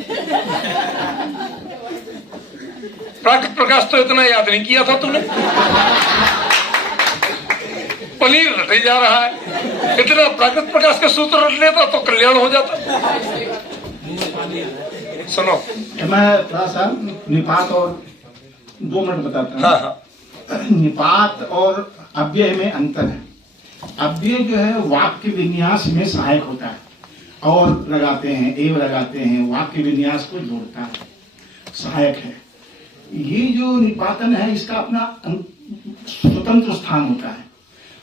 प्राकृत प्रकाश तो इतना याद नहीं किया था तूने। पनीर रटे जा रहा है, इतना प्राकृत प्रकाश के सूत्र रट लेता तो कल्याण हो जाता। सुनो, मैं थोड़ा सा निपात और 2 मिनट बताता हूँ। हाँ। निपात और अव्यय में अंतर है। अव्यय जो है वाक्य विन्यास में सहायक होता है, और लगाते हैं, एव लगाते हैं, वाक्य विन्यास को जोड़ता है, सहायक है। ये जो निपातन है इसका अपना स्वतंत्र स्थान होता है,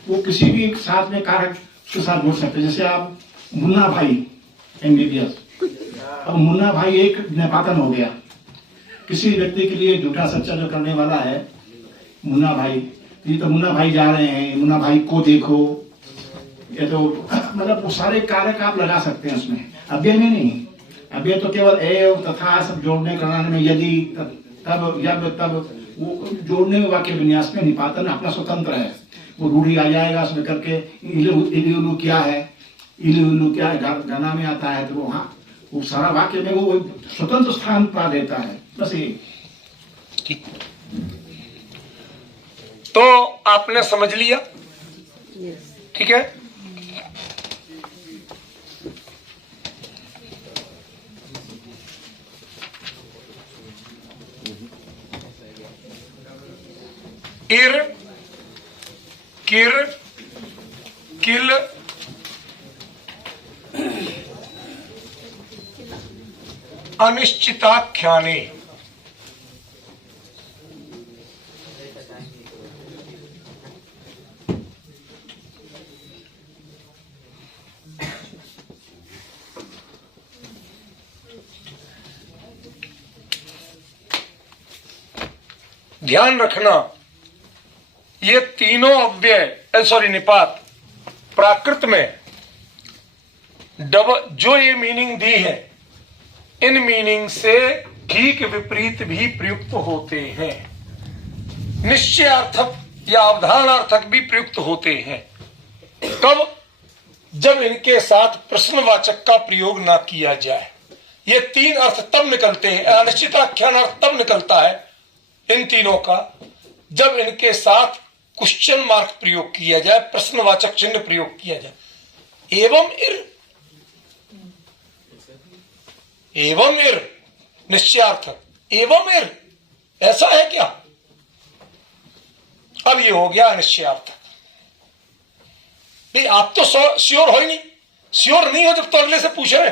वो किसी भी एक साथ में कारक के साथ जोड़ सकते हैं। जैसे आप मुन्ना भाई MBBS, अब मुन्ना भाई एक निपातन हो गया। किसी व्यक्ति के लिए झूठा सच्चा जो करने वाला है मुन्ना भाई, ये तो मुन्ना भाई जा रहे हैं, मुन्ना भाई को देखो, ये तो मतलब वो सारे कारक आप लगा सकते हैं उसमें। अव्यय में नहीं, अव्यय तो केवल एव तथा सब जोड़ने कराने में, यदि तब जब तब वो जोड़ने में वाक्य विन्यास में निपातन अपना स्वतंत्र है। वो रूढ़ी आ जाएगा उसमें करके, इलू क्या है, इलू क्या है, गाना में आता है, तो वो हाँ वो सारा वाक्य में वो स्वतंत्र स्थान पा देता है, बस ये। ठीक, तो आपने समझ लिया, ठीक है। इर, किर, किल, अनिश्चिताख्याने, ध्यान रखना ये तीनों अव्यय निपात प्राकृत में जो ये मीनिंग दी है, इन मीनिंग से ठीक विपरीत भी प्रयुक्त होते हैं। निश्चयार्थक या अवधारणार्थक भी प्रयुक्त होते हैं। कब? जब इनके साथ प्रश्नवाचक का प्रयोग ना किया जाए। ये 3 अर्थ तब निकलते हैं, अनिश्चिताख्यान अर्थ तब निकलता है इन तीनों का, जब इनके साथ क्वेश्चन मार्क प्रयोग किया जाए, प्रश्नवाचक चिन्ह प्रयोग किया जाए। एवं इर निश्चयार्थक, एवं इर ऐसा है क्या? अब ये हो गया अनिश्चयार्थक। नहीं, आप तो श्योर हो ही नहीं, श्योर नहीं हो जब तो अगले से पूछ रहे।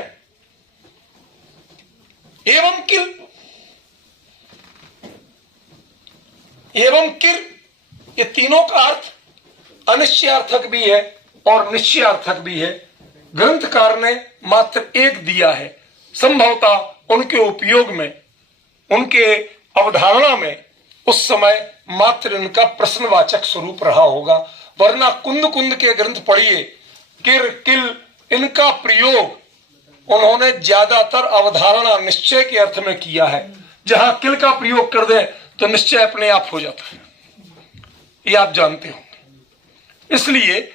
एवं किल, एवं किर, ये तीनों का अर्थ अनिश्चयार्थक भी है और निश्चयार्थक भी है। ग्रंथकार ने मात्र एक दिया है, संभवतः उनके उपयोग में, उनके अवधारणा में उस समय मात्र इनका प्रश्नवाचक स्वरूप रहा होगा, वरना कुंद कुंद के ग्रंथ पढ़िए, किर किल इनका प्रयोग उन्होंने ज्यादातर अवधारणा निश्चय के अर्थ में किया है। जहां किल का प्रयोग कर दे तो निश्चय अपने आप हो जाता है, ये आप जानते होंगे। इसलिए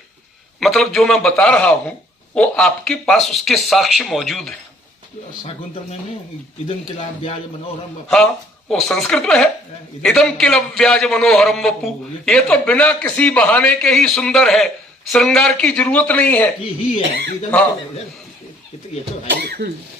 मतलब जो मैं बता रहा हूं वो आपके पास उसके साक्ष्य मौजूद है। शाकुंतल में इदम किल व्याज मनोहरम, हाँ वो संस्कृत में है, इदम किल व्याज मनोहरम वपु। ये तो बिना किसी बहाने के ही सुंदर है, श्रृंगार की जरूरत नहीं है। ही है, हाँ ये तो है।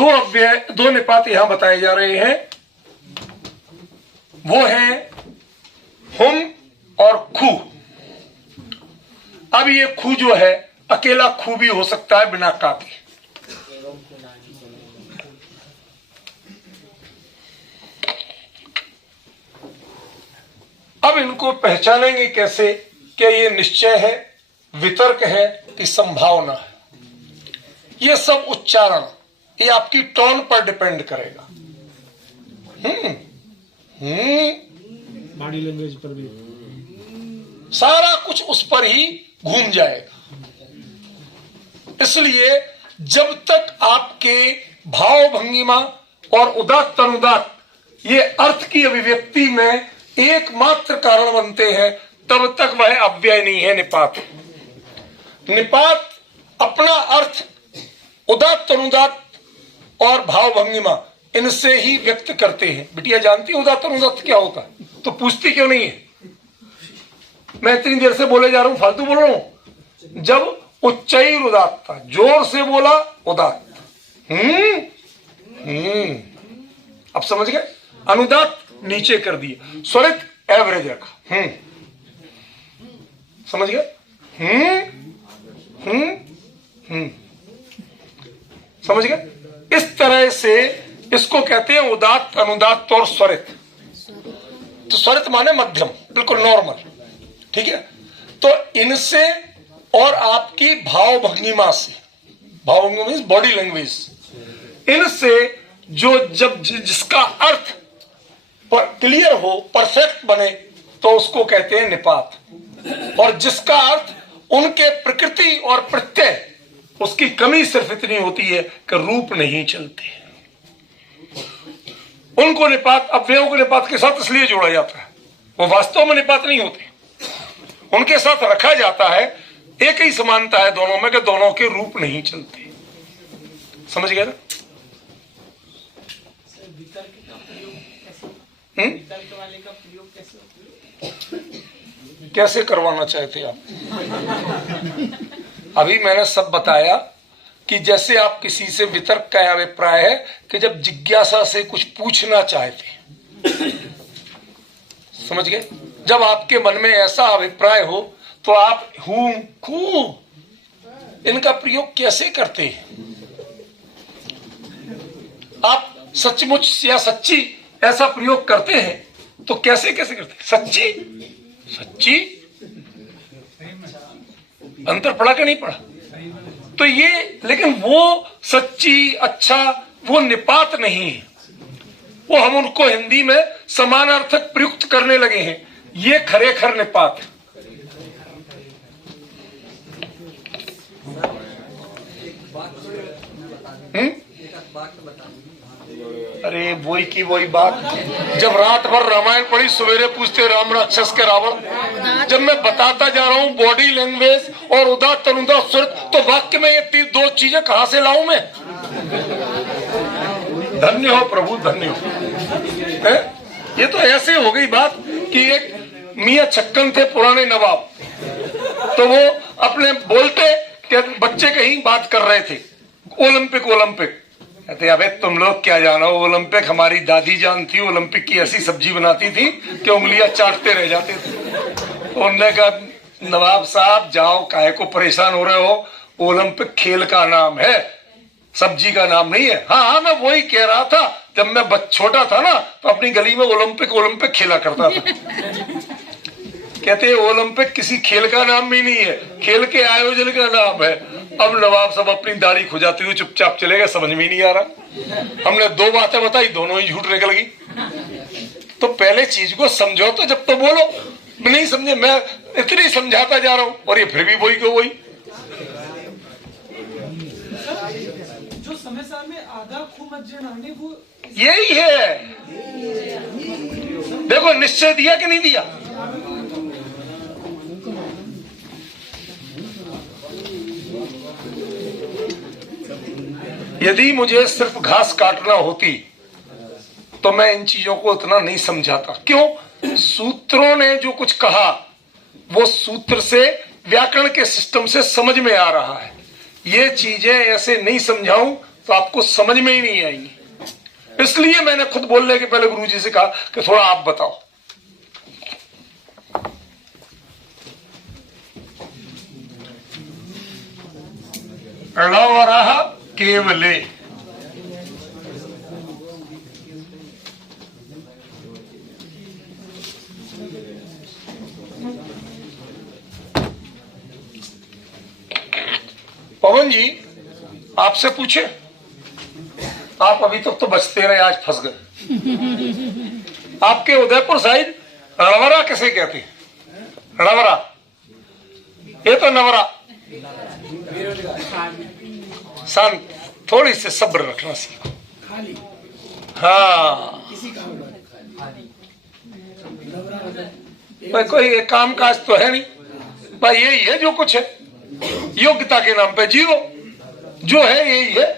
दो निपात यहां बताए जा रहे हैं, वो है हुम और खू। अब ये खू जो है अकेला खू भी हो सकता है बिना का के। अब इनको पहचानेंगे कैसे? क्या ये निश्चय है, वितर्क है कि संभावना है? ये सब उच्चारण, ये आपकी टोन पर डिपेंड करेगा। बॉडी लैंग्वेज पर भी सारा कुछ उस पर ही घूम जाएगा। इसलिए जब तक आपके भाव भंगिमा और उदात्त अनुदात्त ये अर्थ की अभिव्यक्ति में एकमात्र कारण बनते हैं, तब तक वह अव्यय नहीं है निपात। निपात अपना अर्थ उदात्त अनुदात्त और भाव भंगिमा इनसे ही व्यक्त करते हैं। बिटिया जानती है उदात्त अनुदात्त क्या होता है? तो पूछती क्यों नहीं है? मैं इतनी देर से बोले जा रहा हूं, फालतू बोल रहा हूं। जब उच्चैर उदात्त था, जोर से बोला उदात्त। अब समझ गए? अनुदात्त नीचे कर दिए, स्वरित एवरेज रखा। समझ गए? समझ गए? इस तरह से इसको कहते हैं उदात्त, अनुदात्त और स्वरित। तो स्वरित माने मध्यम, बिल्कुल नॉर्मल, ठीक है। तो इनसे और आपकी भाव भंगिमा से, भाव भंगिमा मीन्स बॉडी लैंग्वेज, इनसे जो जब जिसका अर्थ पर क्लियर हो, परफेक्ट बने, तो उसको कहते हैं निपात। और जिसका अर्थ उनके प्रकृति और प्रत्यय, उसकी कमी सिर्फ इतनी होती है कि रूप नहीं चलते, उनको निपात, अव्ययों को निपात के साथ इसलिए जोड़ा जाता है। वो वास्तव में निपात नहीं होते, उनके साथ रखा जाता है। एक ही समानता है दोनों में कि दोनों के रूप नहीं चलते। समझ गए ना? वितर्क का प्रयोग कैसे? वितर्क वाले का प्रयोग कैसे? कैसे करवाना चाहते आप? अभी मैंने सब बताया कि जैसे आप किसी से वितर्क का अभिप्राय है कि जब जिज्ञासा से कुछ पूछना चाहते, समझ गए? जब आपके मन में ऐसा अभिप्राय हो तो आप हूं खू इनका प्रयोग कैसे करते हैं? आप सचमुच या सच्ची ऐसा प्रयोग करते हैं तो कैसे कैसे करते हैं? सच्ची सच्ची अंतर पढ़ा कि नहीं पढ़ा? तो ये, लेकिन वो सच्ची, अच्छा, वो निपात नहीं है। वो हम उनको हिंदी में समानार्थक प्रयुक्त करने लगे हैं। ये खरेखर निपात। अरे वही की वही बात। जब रात भर रामायण पढ़ी, सवेरे पूछते राम राक्षस के रावण। जब मैं बताता जा रहा हूँ बॉडी लैंग्वेज और उदात्त अनुदात्त स्वरित, तो वाक्य में ये दो चीजें कहां से लाऊं मैं? धन्य हो प्रभु, धन्य हो। ये तो ऐसे हो गई बात कि एक मियां छक्कन थे, पुराने नवाब, तो वो अपने बोलते कि बच्चे कहीं बात कर रहे थे, ओलंपिक ओलंपिक। कहते अबे तुम लोग क्या जानो ओलंपिक, हमारी दादी जान थी, ओलंपिक की ऐसी सब्जी बनाती थी कि उंगलियां चाटते रह जाते थे। तो उन्होंने कहा नवाब साहब जाओ, काहे को परेशान हो रहे हो, ओलंपिक खेल का नाम है, सब्जी का नाम नहीं है। हाँ मैं वही कह रहा था, जब मैं छोटा था ना तो अपनी गली में ओलंपिक ओलंपिक खेला करता था। कहते ओलंपिक किसी खेल का नाम भी नहीं है, खेल के आयोजन का नाम है। अब नवाब साहब अपनी दाढ़ी खुजाते हुए चुपचाप चले गए, समझ में नहीं आ रहा। हमने दो बातें बताई, दोनों ही झूठ निकल गई। तो पहले चीज को समझो तो जब तो बोलो। नहीं समझे, मैं इतनी समझाता जा रहा हूं और ये फिर भी वही को वही। जो समय साल में आधा खू मज्जनाने वो यही है। देखो निश्चय दिया कि नहीं दिया? यदि मुझे सिर्फ घास काटना होती तो मैं इन चीजों को इतना नहीं समझाता। क्यों? सूत्रों ने जो कुछ कहा वो सूत्र से, व्याकरण के सिस्टम से समझ में आ रहा है। ये चीजें ऐसे नहीं समझाऊं तो आपको समझ में ही नहीं आएंगी। इसलिए मैंने खुद बोलने के पहले गुरुजी से कहा कि थोड़ा आप बताओ। णवरः केवले, पवन जी आपसे पूछे, आप अभी तक तो बचते रहे, आज फंस गए। आपके उदयपुर साइड णवरा किसे कहते हैं? णवरा, ये तो नवरा। शांत, थोड़ी सी सब्र रखना सीखो। हाँ, भाई कोई काम काज तो है नहीं भाई, यही है जो कुछ है, योग्यता के नाम पे जियो, जो है यही है।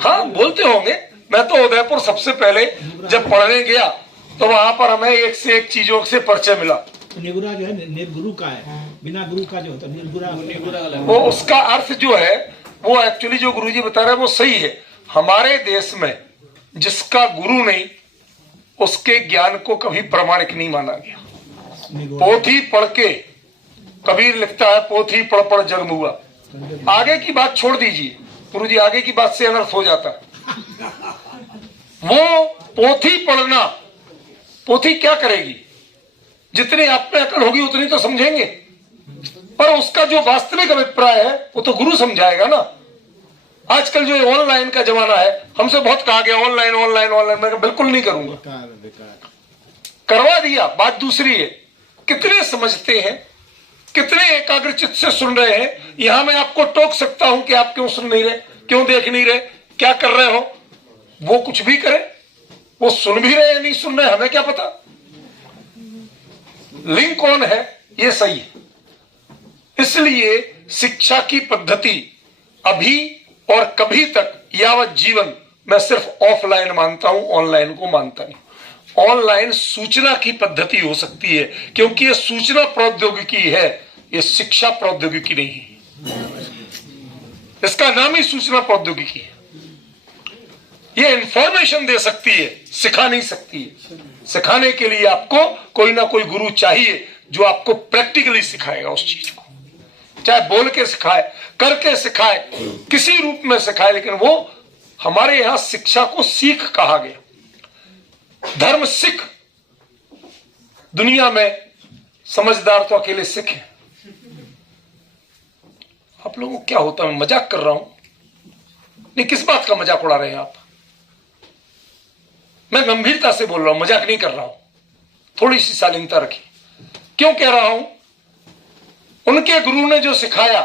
हाँ बोलते होंगे। मैं तो उदयपुर सबसे पहले जब पढ़ने गया तो वहां पर हमें एक से एक चीजों से परिचय मिला। निगुरा जो है निर्गुरु का है, बिना गुरु का जो होता है निर्गुरा। वो उसका अर्थ जो है वो एक्चुअली जो गुरुजी बता रहे हैं वो सही है। हमारे देश में जिसका गुरु नहीं उसके ज्ञान को कभी प्रामाणिक नहीं माना गया। पोथी पढ़ के, कबीर लिखता है पोथी पढ़ पढ़ जन्म हुआ। आगे की बात छोड़ दीजिए गुरुजी, आगे की बात से अनर्थ हो जाता है। वो पोथी पढ़ना, पोथी क्या करेगी? जितनी आप में अकल होगी उतनी तो समझेंगे, पर उसका जो वास्तविक अभिप्राय है वो तो गुरु समझाएगा ना। आजकल जो ऑनलाइन का जमाना है, हमसे बहुत कहा गया ऑनलाइन ऑनलाइन ऑनलाइन, मैं बिल्कुल नहीं करूंगा। करवा दिया, बात दूसरी है कितने समझते हैं, कितने एकाग्रचित से सुन रहे हैं। यहां मैं आपको टोक सकता हूं कि आप क्यों सुन नहीं रहे, क्यों देख नहीं रहे, क्या कर रहे हो। वो कुछ भी करे, वो सुन भी रहे या नहीं सुन रहे हमें क्या पता। लिंक कौन है ये सही है। इसलिए शिक्षा की पद्धति अभी और कभी तक यावत जीवन मैं सिर्फ ऑफलाइन मानता हूं, ऑनलाइन को मानता नहीं। ऑनलाइन सूचना की पद्धति हो सकती है क्योंकि ये सूचना प्रौद्योगिकी है, ये शिक्षा प्रौद्योगिकी नहीं है। इसका नाम ही सूचना प्रौद्योगिकी है। ये इंफॉर्मेशन दे सकती है, सिखा नहीं सकती है। सिखाने के लिए आपको कोई ना कोई गुरु चाहिए जो आपको प्रैक्टिकली सिखाएगा उस चीज को, चाहे बोल के सिखाए, करके सिखाए, किसी रूप में सिखाए। लेकिन वो हमारे यहां शिक्षा को सीख कहा गया। धर्म सिख, दुनिया में समझदार तो अकेले सिख है। आप लोगों को क्या होता है, मैं मजाक कर रहा हूं? नहीं, किस बात का मजाक उड़ा रहे हैं आप? मैं गंभीरता से बोल रहा हूं, मजाक नहीं कर रहा हूं। थोड़ी सी शालीनता रखी। क्यों कह रहा हूं? उनके गुरु ने जो सिखाया,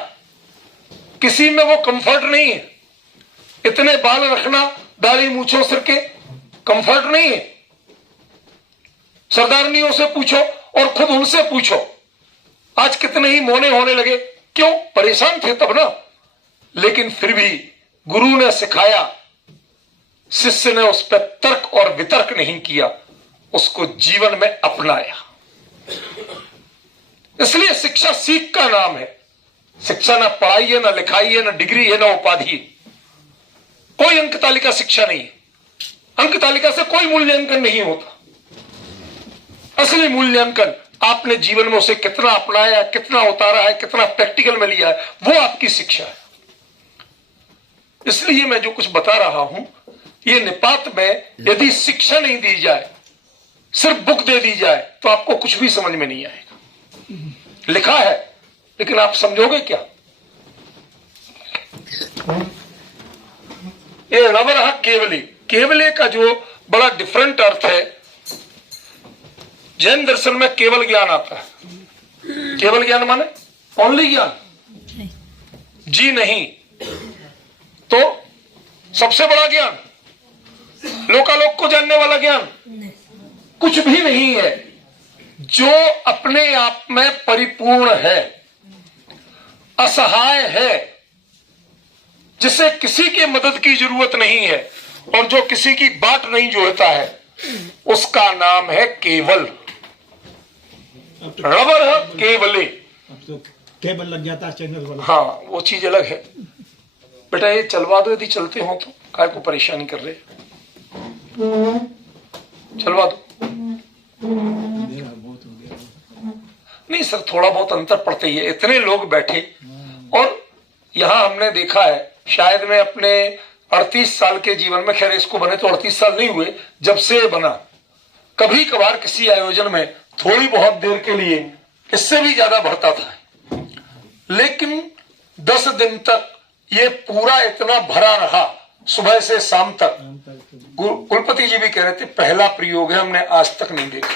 किसी में वो कंफर्ट नहीं है। इतने बाल रखना, दाढ़ी मूछों सिर के, कंफर्ट नहीं है। सरदारनियों से पूछो और खुद उनसे पूछो, आज कितने ही मौने होने लगे। क्यों? परेशान थे तब ना। लेकिन फिर भी गुरु ने सिखाया, शिष्य ने उस पर तर्क और वितर्क नहीं किया, उसको जीवन में अपनाया। इसलिए शिक्षा सीख का नाम है। शिक्षा ना पढ़ाई है, ना लिखाई है, ना डिग्री है, ना उपाधि है। कोई अंक तालिका शिक्षा नहीं है। अंक तालिका से कोई मूल्यांकन नहीं होता। असली मूल्यांकन आपने जीवन में उसे कितना अपनाया, कितना उतारा है, कितना प्रैक्टिकल में लिया है, वो आपकी शिक्षा है। इसलिए मैं जो कुछ बता रहा हूं, ये निपात में यदि शिक्षा नहीं दी जाए, सिर्फ बुक दे दी जाए, तो आपको कुछ भी समझ में नहीं आएगा। लिखा है लेकिन आप समझोगे क्या? ये णवरः केवले, केवले का जो बड़ा डिफरेंट अर्थ है, जैन दर्शन में केवल ज्ञान आता है। केवल ज्ञान माने ओनली ज्ञान, जी नहीं तो सबसे बड़ा ज्ञान, लोकालोक को जानने वाला ज्ञान कुछ भी नहीं है। जो अपने आप में परिपूर्ण है, असहाय है, जिसे किसी की मदद की जरूरत नहीं है और जो किसी की बाट नहीं जोड़ता है, उसका नाम है केवल। णवरः केवले। अब तो केबल लग जाता है चैनल वाला। हाँ, वो चीज अलग है। बेटा ये चलवा दो, यदि चलते हो तो, काय को परेशानी कर रहे, चलवा दो। नहीं सर, थोड़ा बहुत अंतर पड़ता ही है, इतने लोग बैठे। और यहां हमने देखा है, शायद मैं अपने 38 साल के जीवन में, खैर इसको बने तो 38 साल नहीं हुए जब से बना, कभी कभार किसी आयोजन में थोड़ी बहुत देर के लिए इससे भी ज्यादा बढ़ता था, लेकिन 10 दिन तक ये पूरा इतना भरा रहा, सुबह से शाम तक। कुलपति जी भी कह रहे थे पहला प्रयोग है, हमने आज तक नहीं देखा।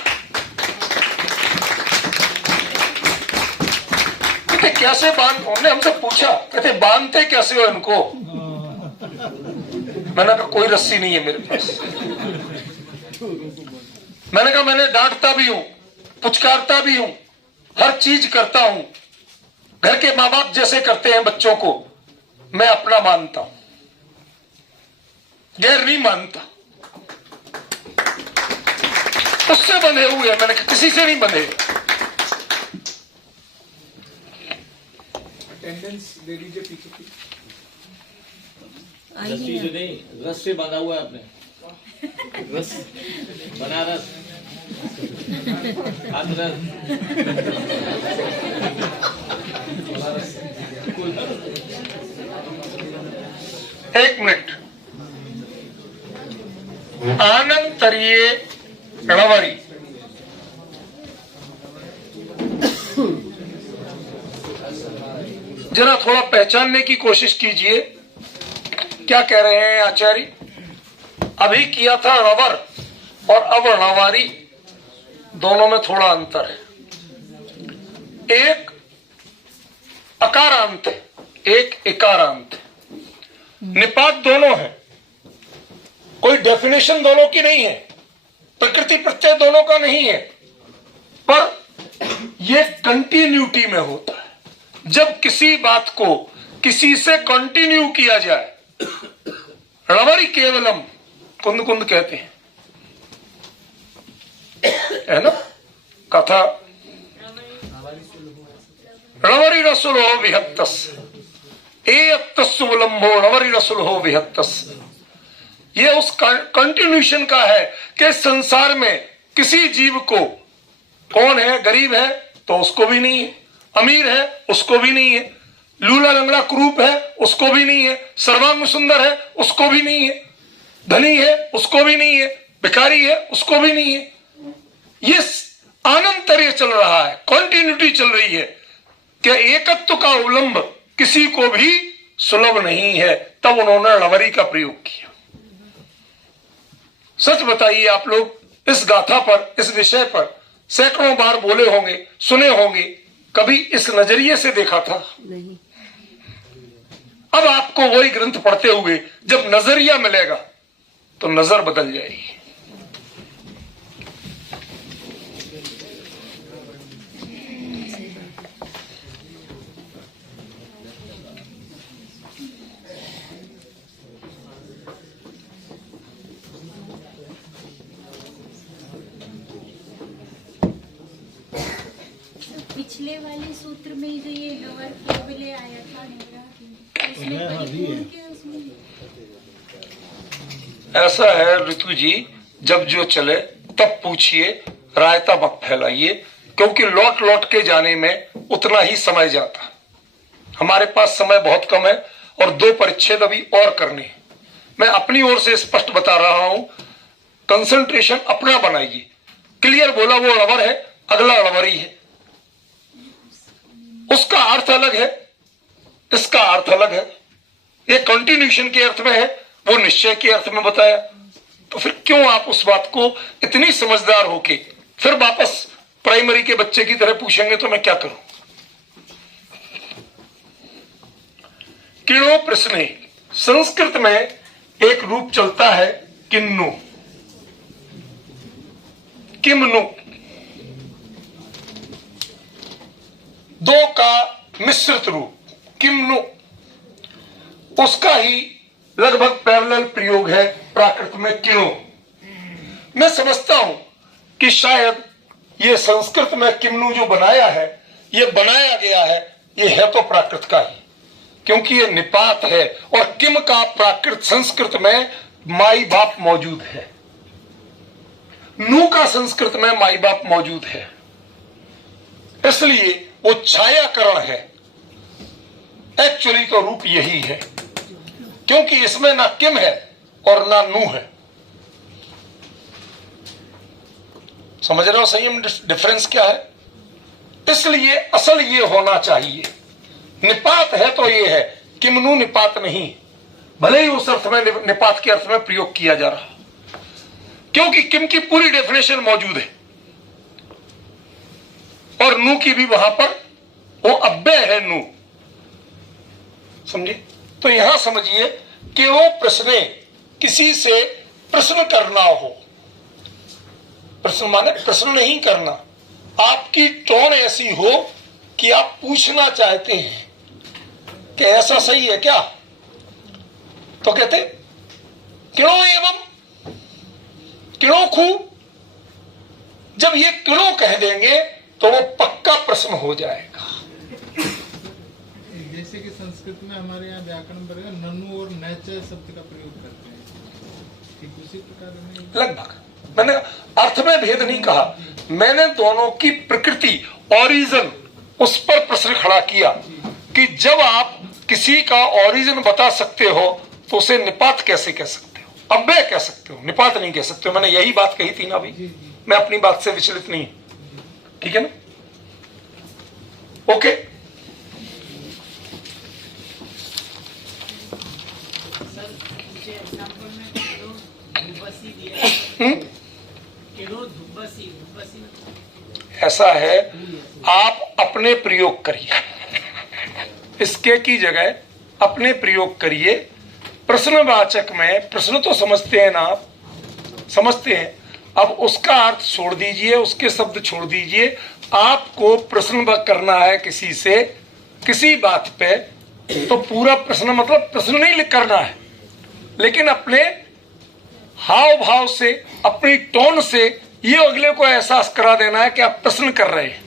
कहते कैसे बांध, उन्होंने हमसे पूछा, कहते बांधते कैसे हो इनको? मैंने कहा कोई रस्सी नहीं है मेरे पास। मैंने कहा मैंने डांटता भी हूं, पुचकारता भी हूं, हर चीज करता हूं, घर के माँ बाप जैसे करते हैं बच्चों को, मैं अपना मानता हूं, गैर नहीं मानता। उससे बंधे हुए हैं, मैंने कहा किसी से नहीं बंधे। अटेंडेंस दे दीजिए पीछे की। रस्सी जो नहीं, रस से बंधा हुआ है आपने, रस बनारस हाथरस। एक मिनट, आनंतरीय रवरी, जरा थोड़ा पहचानने की कोशिश कीजिए क्या कह रहे हैं आचार्य। अभी किया था रवर और अब रवारी, दोनों में थोड़ा अंतर है। एक अकारांत है, एक इकारांत है, निपात दोनों है, कोई डेफिनेशन दोनों की नहीं है, प्रकृति प्रत्यय दोनों का नहीं है, पर यह कंटिन्यूटी में होता है। जब किसी बात को किसी से कंटिन्यू किया जाए, रवरी केवलम, कुंद कुंद कहते हैं, है ना कथा, रवरी रसुलो विहत्तस एयत्तस्सुवलंभो रवरी रसुलो विहत्तस। ये उस कंटिन्यूशन का है कि संसार में किसी जीव को, कौन है, गरीब है तो उसको भी नहीं है, अमीर है उसको भी नहीं है, लूला लंगड़ा कुरूप है उसको भी नहीं है, सर्वांग सुंदर है उसको भी नहीं है, धनी है उसको भी नहीं है, भिखारी है उसको भी नहीं है। ये आनंतर्य चल रहा है, कंटिन्यूटी चल रही है कि एकत्व का उल्लंघ किसी को भी सुलभ नहीं है। तब उन्होंने रवरी का प्रयोग किया। सच बताइए, आप लोग इस गाथा पर, इस विषय पर सैकड़ों बार बोले होंगे, सुने होंगे, कभी इस नजरिए से देखा था नहीं। अब आपको वही ग्रंथ पढ़ते हुए जब नजरिया मिलेगा तो नजर बदल जाएगी। पिछले वाले सूत्र में जो ये नवर केवले आया था उसमें परिपूर्ण के उसमें ऐसा है ऋतु जी, जब जो चले तब पूछिए, रायता मत फैलाइए, क्योंकि लौट लौट के जाने में उतना ही समय जाता। हमारे पास समय बहुत कम है और 2 परिच्छेद अभी और करने हैं। मैं अपनी ओर से स्पष्ट बता रहा हूं, कंसंट्रेशन अपना बनाइए। क्लियर बोला वो रवर है, अगला रवरी है, उसका अर्थ अलग है, इसका अर्थ अलग है। ये कंटिन्यूशन के अर्थ में है, वो निश्चय के अर्थ में बताया। तो फिर क्यों आप उस बात को इतनी समझदार होके फिर वापस प्राइमरी के बच्चे की तरह पूछेंगे तो मैं क्या करूं? किणो प्रश्ने, संस्कृत में एक रूप चलता है किन्नु, किमनु, 2 का मिश्रित रूप किमनु, उसका ही लगभग पैरेलल प्रयोग है प्राकृत में किणो। मैं समझता हूं कि शायद ये संस्कृत में किमनु जो बनाया है, ये बनाया गया है, ये है तो प्राकृत का ही, क्योंकि ये निपात है और किम का प्राकृत संस्कृत में माई बाप मौजूद है, नू का संस्कृत में माई बाप मौजूद है, इसलिए वो छायाकरण है। एक्चुअली तो रूप यही है, क्योंकि इसमें ना किम है और ना नू है। समझ रहे हो संयम डिफरेंस क्या है? इसलिए असल ये होना चाहिए, निपात है तो ये है, किमनु निपात नहीं, भले ही उस अर्थ में निपात के अर्थ में प्रयोग किया जा रहा, क्योंकि किम की पूरी डेफिनेशन मौजूद है और नू की भी वहां पर वो अव्यय है नू। समझे? तो यहां समझिए कि वो प्रश्न, किसी से प्रश्न करना हो, प्रश्न माने प्रश्न नहीं करना, आपकी टोन ऐसी हो कि आप पूछना चाहते हैं कि ऐसा सही है क्या, तो कहते क्यों एवं क्यों खू। जब ये क्यों कह देंगे तो वो पक्का प्रश्न हो जाएगा। जैसे कि संस्कृत में हमारे यहाँ व्याकरण वर्ग ननु और नैचय शब्द का प्रयोग करते हैं, ठीक उसी प्रकार में लगभग मैंने अर्थ में भेद नहीं कहा, मैंने दोनों की प्रकृति ओरिजिन उस पर प्रश्न खड़ा किया कि जब आप किसी का ओरिजिन बता सकते हो तो उसे निपात कैसे कह सकते हो, अव्यय कह सकते हो, निपात नहीं कह सकते हो। मैंने यही बात कही थी ना भाई, मैं अपनी बात से विचलित नहीं, ठीक है ना? ओके, ऐसा है, आप अपने प्रयोग करिए, इसके की जगह अपने प्रयोग करिए। प्रश्नवाचक में प्रश्न तो समझते हैं ना आप, समझते हैं, अब उसका अर्थ छोड़ दीजिए, उसके शब्द छोड़ दीजिए। आपको प्रश्न करना है किसी से किसी बात पे, तो पूरा प्रश्न मतलब प्रश्न नहीं करना है, लेकिन अपने हाव भाव से, अपनी टोन से ये अगले को एहसास करा देना है कि आप प्रश्न कर रहे हैं,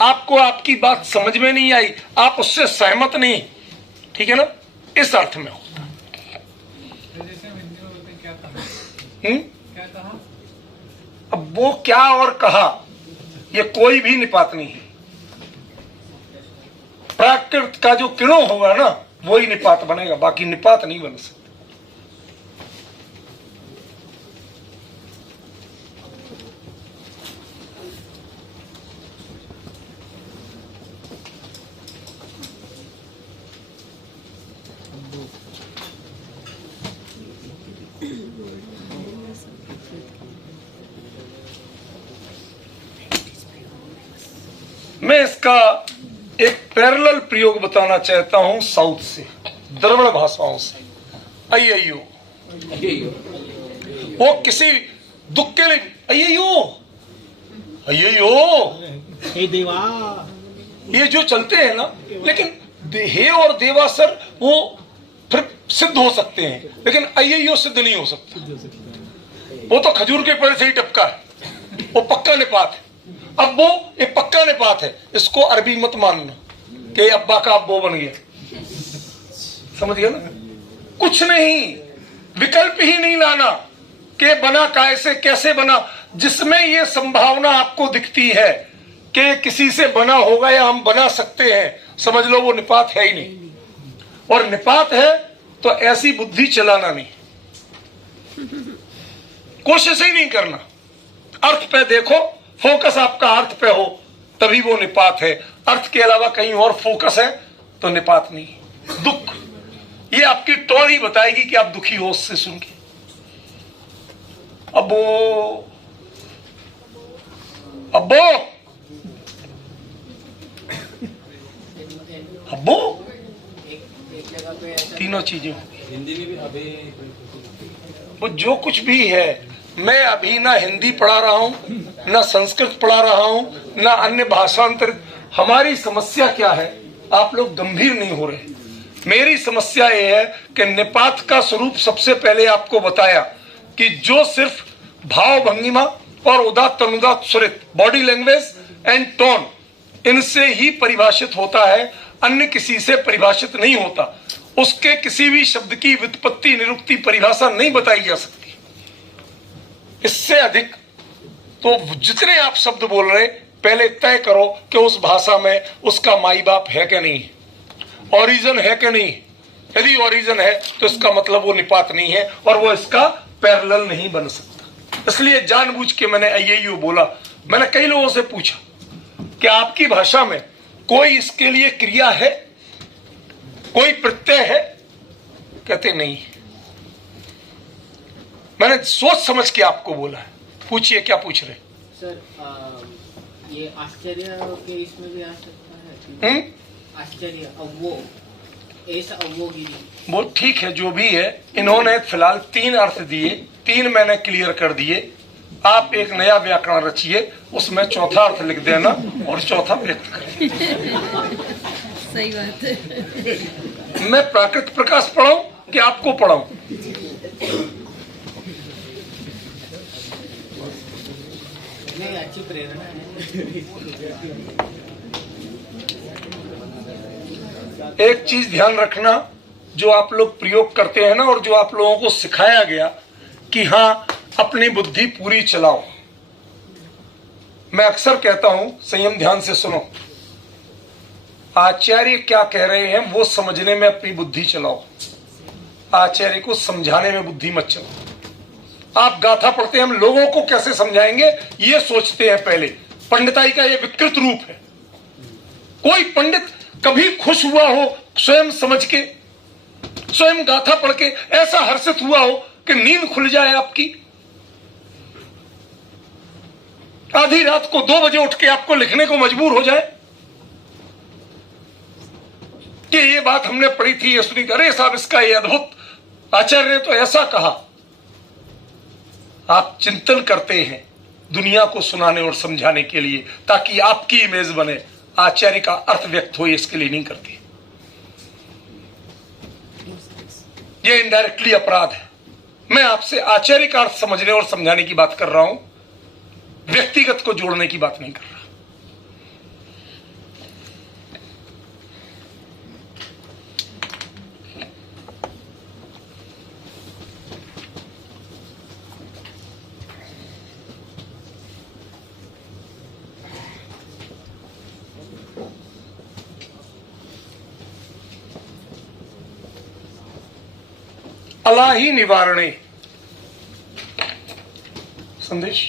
आपको आपकी बात समझ में नहीं आई, आप उससे सहमत नहीं, ठीक है ना? इस अर्थ में होता है। अब वो क्या और कहा, ये कोई भी निपात नहीं है। प्राकृत का जो किरणों होगा ना, वही निपात बनेगा, बाकी निपात नहीं बन सकता। मैं इसका एक पैरेलल प्रयोग बताना चाहता हूं साउथ से, द्रविड़ भाषाओं से। अय्यो, वो किसी दुख के लिए अय्यो हे देवा, ये जो चलते हैं ना, लेकिन हे और देवा सर वो फिर सिद्ध हो सकते हैं, लेकिन अय्यो सिद्ध नहीं हो सकता। वो तो खजूर के पेड़ से ही टपका है, वो पक्का निपात है। अब वो एक पक्का निपात है, इसको अरबी मत मानना कि अब्बा का अब्बो बन गया, समझ गया ना? कुछ नहीं, विकल्प ही नहीं लाना कि बना कैसे, कैसे बना, जिसमें ये संभावना आपको दिखती है कि किसी से बना होगा या हम बना सकते हैं, समझ लो वो निपात है ही नहीं। और निपात है तो ऐसी बुद्धि चलाना नहीं, कोशिश ही नहीं करना। अर्थ पे देखो, फोकस आपका अर्थ पे हो तभी वो निपात है, अर्थ के अलावा कहीं और फोकस है तो निपात नहीं। दुख, ये आपकी टोन ही बताएगी कि आप दुखी हो उससे सुन के। अब्बो अब्बो अब्बो, तीनों चीजें हिंदी में भी, वो जो कुछ भी है। मैं अभी ना हिंदी पढ़ा रहा हूं, ना संस्कृत पढ़ा रहा हूं, ना अन्य भाषांतरित। हमारी समस्या क्या है, आप लोग गंभीर नहीं हो रहे। मेरी समस्या ये है कि निपात का स्वरूप सबसे पहले आपको बताया कि जो सिर्फ भाव भंगिमा और उदात्त अनुदात्त स्वरित, बॉडी लैंग्वेज एंड टोन, इनसे ही परिभाषित होता है। अन्य किसी से परिभाषित नहीं होता। उसके किसी भी शब्द की व्युत्पत्ति, निरुक्ति, परिभाषा नहीं बताई जा सकती। इससे अधिक तो जितने आप शब्द बोल रहे, पहले तय करो कि उस भाषा में उसका माई बाप है कि नहीं, ओरिजिन है कि नहीं। यदि ओरिजिन है तो इसका मतलब वो निपात नहीं है और वो इसका पैरेलल नहीं बन सकता। इसलिए जानबूझ के मैंने आईएयू बोला। मैंने कई लोगों से पूछा कि आपकी भाषा में कोई इसके लिए क्रिया है, कोई प्रत्यय है? कहते नहीं। मैंने सोच समझ के आपको बोला है। पूछिए, क्या पूछ रहे? सर ये आश्चर्य के इसमें भी आ सकता है? आश्चर्य, अव्वो, ऐसा अव्वोगिरी। वो ठीक है, जो भी है। इन्होंने फिलहाल 3 अर्थ दिए, 3 मैंने क्लियर कर दिए। आप एक नया व्याकरण रचिए, उसमें चौथा अर्थ लिख देना और चौथा व्यक्त कर। सही बात है। मैं प्राकृत प्रकाश पढ़ाऊं कि आपको पढ़ाऊं? नहीं, अच्छी प्रेरणा है। एक चीज ध्यान रखना, जो आप लोग प्रयोग करते हैं ना, और जो आप लोगों को सिखाया गया कि हाँ अपनी बुद्धि पूरी चलाओ। मैं अक्सर कहता हूं, संयम ध्यान से सुनो। आचार्य क्या कह रहे हैं वो समझने में अपनी बुद्धि चलाओ, आचार्य को समझाने में बुद्धि मत चलाओ। आप गाथा पढ़ते हैं, हम लोगों को कैसे समझाएंगे ये सोचते हैं पहले। पंडिताई का ये विकृत रूप है। कोई पंडित कभी खुश हुआ हो स्वयं समझ के, स्वयं गाथा पढ़ के ऐसा हर्षित हुआ हो कि नींद खुल जाए आपकी? आधी रात को 2 बजे उठ के आपको लिखने को मजबूर हो जाए कि ये बात हमने पढ़ी थी, ये सुनी, अरे साहब इसका ये अद्भुत, आचार्य ने तो ऐसा कहा। आप चिंतन करते हैं दुनिया को सुनाने और समझाने के लिए, ताकि आपकी इमेज बने। आचार्य का अर्थ व्यक्त हो, इसके लिए नहीं करते। ये इनडायरेक्टली अपराध है। मैं आपसे आचार्य का अर्थ समझने और समझाने की बात कर रहा हूं, व्यक्तिगत को जोड़ने की बात नहीं कर रहा। अलाही निवारणे संदेश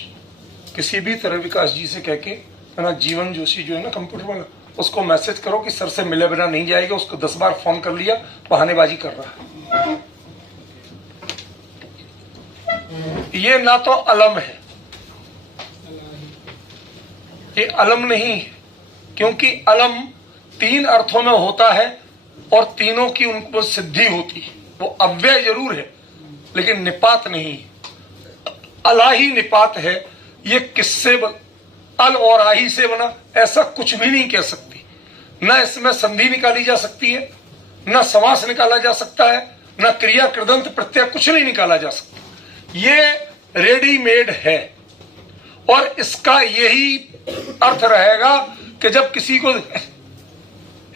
किसी भी तरह विकास जी से कह के, है ना, जीवन जोशी जो है ना कंप्यूटर वाला, उसको मैसेज करो कि सर से मिले बिना नहीं जाएगा। उसको 10 बार फोन कर लिया, बहानेबाजी कर रहा है। ये ना तो अलम है, ये अलम नहीं है, क्योंकि अलम 3 अर्थों में होता है और तीनों की उनको सिद्धि होती है। वो अव्यय जरूर है लेकिन निपात नहीं है। अलाही निपात है। ये किससे अल और आही से बना, ऐसा कुछ भी नहीं कह सकती। न इसमें संधि निकाली जा सकती है, न समास निकाला जा सकता है, न क्रिया कृदंत प्रत्यय, कुछ नहीं निकाला जा सकता। ये रेडीमेड है और इसका यही अर्थ रहेगा कि जब किसी को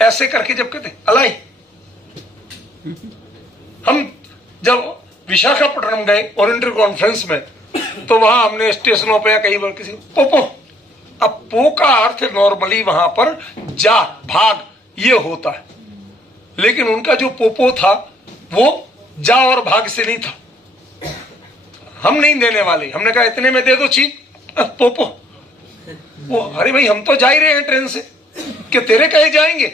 ऐसे करके जब कहते अलाई, हम जब विशाखापट्टनम गए ओरिएंटल कॉन्फ्रेंस में, तो वहां हमने स्टेशनों पे या कई बार किसी पोपो, अब पो का अर्थ नॉर्मली वहां पर जा, भाग, ये होता है, लेकिन उनका जो पोपो था वो जा और भाग से नहीं था। हम नहीं देने वाले, हमने कहा इतने में दे दो चीज, पोपो। वो अरे भाई हम तो जा ही रहे हैं ट्रेन से, कि तेरे कहे जाएंगे?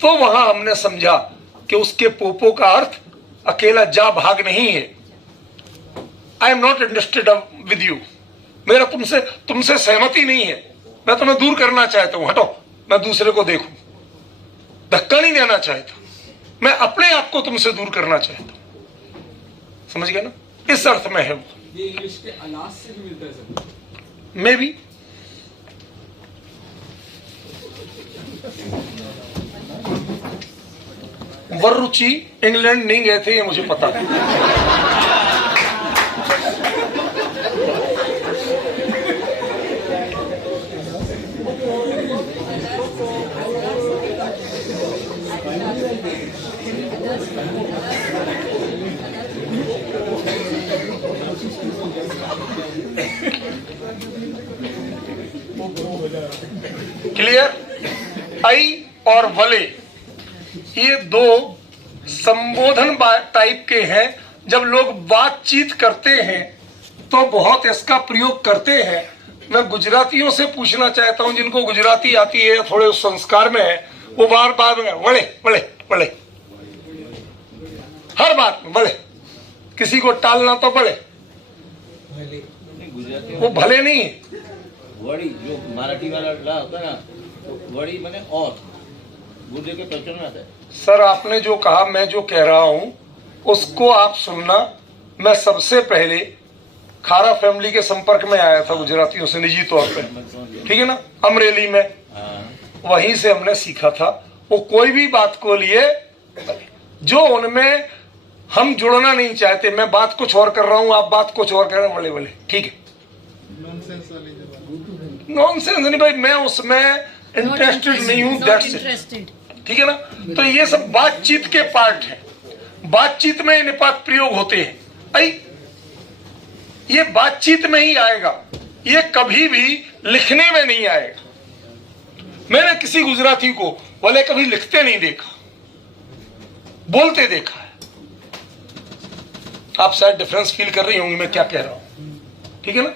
तो वहां हमने समझा कि उसके पोपो का अर्थ अकेला जा भाग नहीं है। I am not interested with you, मेरा तुमसे सहमति नहीं है, मैं तुम्हें दूर करना चाहता हूं, हटो, मैं दूसरे को देखूं, धक्का नहीं देना चाहता, मैं अपने आप को तुमसे दूर करना चाहता हूं। समझ गए ना? इस अर्थ में है वो। ये इंग्लिश के अलास से भी मिलता है sir? Maybe. Varuchi England नहीं गए थे, ये मुझे पता है। और वले, ये दो संबोधन टाइप के हैं। जब लोग बातचीत करते हैं तो बहुत इसका प्रयोग करते हैं। मैं गुजरातियों से पूछना चाहता हूं, जिनको गुजराती आती है, थोड़े उस संस्कार में है, वो बार बार वड़े वड़े वड़े, हर बात में वड़े, किसी को टालना तो बड़े, वो भले नहीं है। वड़ी जो मराठी वाला ला होता ना, तो वड़ी माने और गुर्दे के प्रचलन आता है। सर आपने जो कहा, मैं जो कह रहा हूं उसको आप सुनना। मैं सबसे पहले खारा फैमिली के संपर्क में आया था गुजरातियों से निजी तौर पे, ठीक है ना, अमरेली में, वहीं से हमने सीखा था। वो कोई भी बात को लिए जो उनमें हम जुड़ना नहीं चाहते, मैं बात कुछ और कर रहा हूं, आप बात कुछ और कर रहे हैं, बोले बोले ठीक है, नॉनसेंस नहीं भाई, मैं उसमें इंटरेस्टेड नहीं हूं, दैट्स इट, ठीक है ना। तो ये सब बातचीत के पार्ट है, बातचीत में निपात प्रयोग होते हैं। ये बातचीत में ही आएगा, ये कभी भी लिखने में नहीं आएगा। मैंने किसी गुजराती को बोले कभी लिखते नहीं देखा, बोलते देखा है। आप शायद डिफरेंस फील कर रही होंगी मैं क्या कह रहा हूं, ठीक है ना।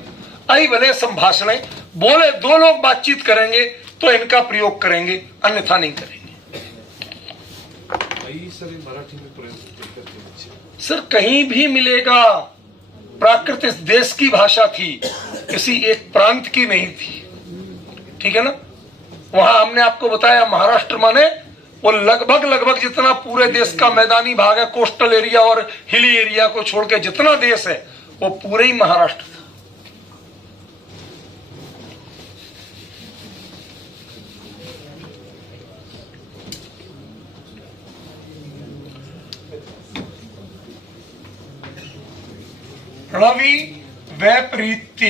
आई भले संभाषण बोले, दो लोग बातचीत करेंगे तो इनका प्रयोग करेंगे, अन्यथा नहीं करेंगे। मराठी में प्रयोग सर कहीं भी मिलेगा। प्राकृत इस देश की भाषा थी, किसी एक प्रांत की नहीं थी, ठीक है ना। वहां हमने आपको बताया महाराष्ट्र माने वो लगभग जितना पूरे देश का मैदानी भाग है, कोस्टल एरिया और हिली एरिया को छोड़ के जितना देश है वो पूरे ही महाराष्ट्र था। रवि वैपरीत्य,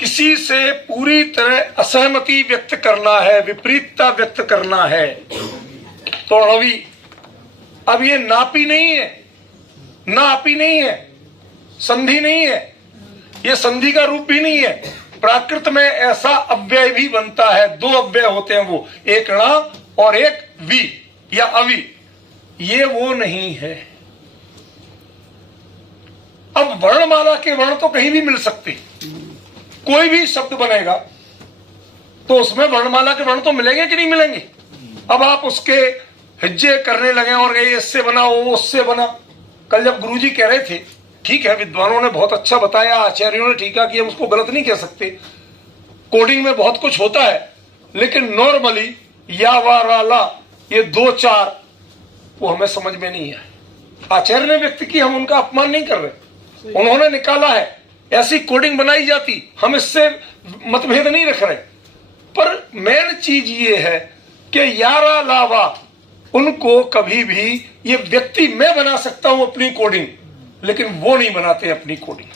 किसी से पूरी तरह असहमति व्यक्त करना है, विपरीतता व्यक्त करना है, तो रवि। अब ये नापी नहीं है, नापी नहीं है, संधि नहीं है, ये संधि का रूप भी नहीं है। प्राकृत में ऐसा अव्यय भी बनता है, दो अव्यय होते हैं, वो एक ण और एक वि या अवि, ये वो नहीं है। अब वर्णमाला के वर्ण तो कहीं भी मिल सकते, कोई भी शब्द बनेगा तो उसमें वर्णमाला के वर्ण तो मिलेंगे कि नहीं मिलेंगे। अब आप उसके हिज्जे करने लगे और ये इससे बना, वो उससे बना। कल जब गुरुजी कह रहे थे, ठीक है, विद्वानों ने बहुत अच्छा बताया, आचार्यों ने ठीक है कि हम उसको गलत नहीं कह सकते, कोडिंग में बहुत कुछ होता है, लेकिन नॉर्मली या वा रा ला ये दो चार वो हमें समझ में नहीं आए। आचार्य ने व्यक्त की, हम उनका अपमान नहीं कर रहे, उन्होंने निकाला है, ऐसी कोडिंग बनाई जाती, हम इससे मतभेद नहीं रख रहे। पर मेन चीज ये है कि यारा लावा, उनको कभी भी ये व्यक्ति, मैं बना सकता हूं अपनी कोडिंग, लेकिन वो नहीं बनाते अपनी कोडिंग।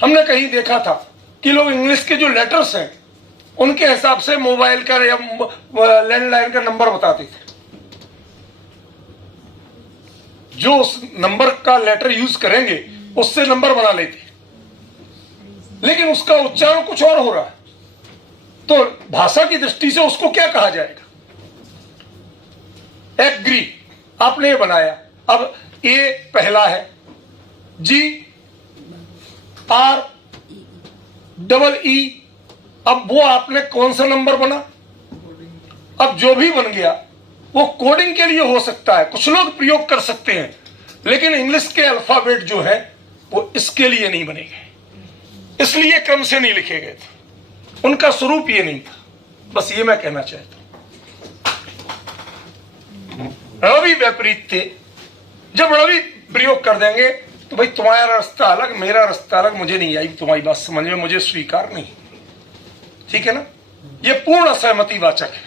हमने कहीं देखा था कि लोग इंग्लिश के जो लेटर्स हैं उनके हिसाब से मोबाइल का या लैंडलाइन का नंबर बताते थे। जो उस नंबर का लेटर यूज करेंगे उससे नंबर बना लेते, लेकिन उसका उच्चारण कुछ और हो रहा है, तो भाषा की दृष्टि से उसको क्या कहा जाएगा। एग्री आपने ये बनाया, अब ए पहला है, जी आर डबल ई, अब वो आपने कौन सा नंबर बना। अब जो भी बन गया वो कोडिंग के लिए हो सकता है, कुछ लोग प्रयोग कर सकते हैं, लेकिन इंग्लिश के अल्फाबेट जो है वो इसके लिए नहीं बने गए, इसलिए क्रम से नहीं लिखे गए थे, उनका स्वरूप ये नहीं था। बस ये मैं कहना चाहता हूं। रवि विपरीत थे, जब रवि प्रयोग कर देंगे तो भाई तुम्हारा रास्ता अलग, मेरा रास्ता अलग, मुझे नहीं आई तुम्हारी बात समझ में, मुझे स्वीकार नहीं, ठीक है ना। ये पूर्ण असहमति वाचक है।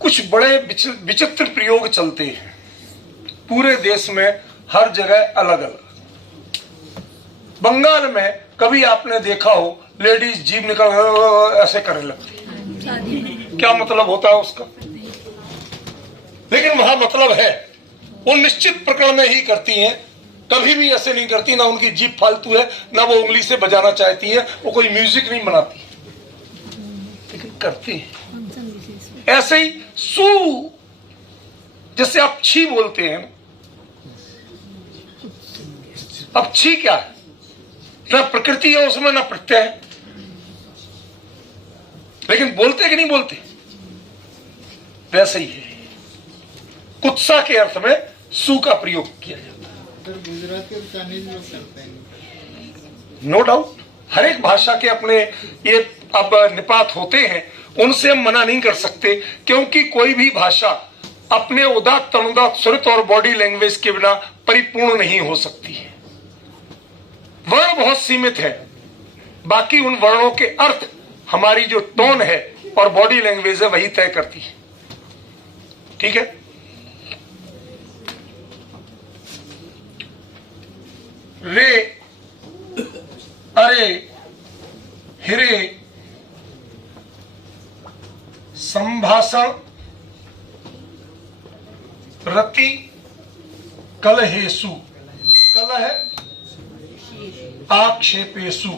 कुछ बड़े विचित्र प्रयोग चलते हैं पूरे देश में, हर जगह अलग अलग। बंगाल में कभी आपने देखा हो लेडीज जीभ निकल ऐसे करने लगती, क्या मतलब होता है उसका? लेकिन वहां मतलब है, वो निश्चित प्रकरण में ही करती हैं, कभी भी ऐसे नहीं करती, ना उनकी जीभ फालतू है, ना वो उंगली से बजाना चाहती है, वो कोई म्यूजिक नहीं बनाती, लेकिन करती है। ऐसे ही सू, जैसे आप छी बोलते हैं, अब छी क्या है? ना प्रकृति है उसमें, ना प्रत्यय है, लेकिन बोलते कि नहीं बोलते? वैसे ही है, कुत्सा के अर्थ में सू का प्रयोग किया जाता है। गुजराती और चाइनीज लोग करते हैं, नो डाउट, हर एक भाषा के अपने ये अब निपात होते हैं, उनसे हम मना नहीं कर सकते, क्योंकि कोई भी भाषा अपने उदात्त अनुदात्त स्वरित और बॉडी लैंग्वेज के बिना परिपूर्ण नहीं हो सकती है। वर्ण बहुत सीमित है, बाकी उन वर्णों के अर्थ हमारी जो टोन है और बॉडी लैंग्वेज है वही तय करती है। ठीक है, रे, अरे, हिरे, संभाषण, रति, कलहेसु, कलह, आक्षेपेसु,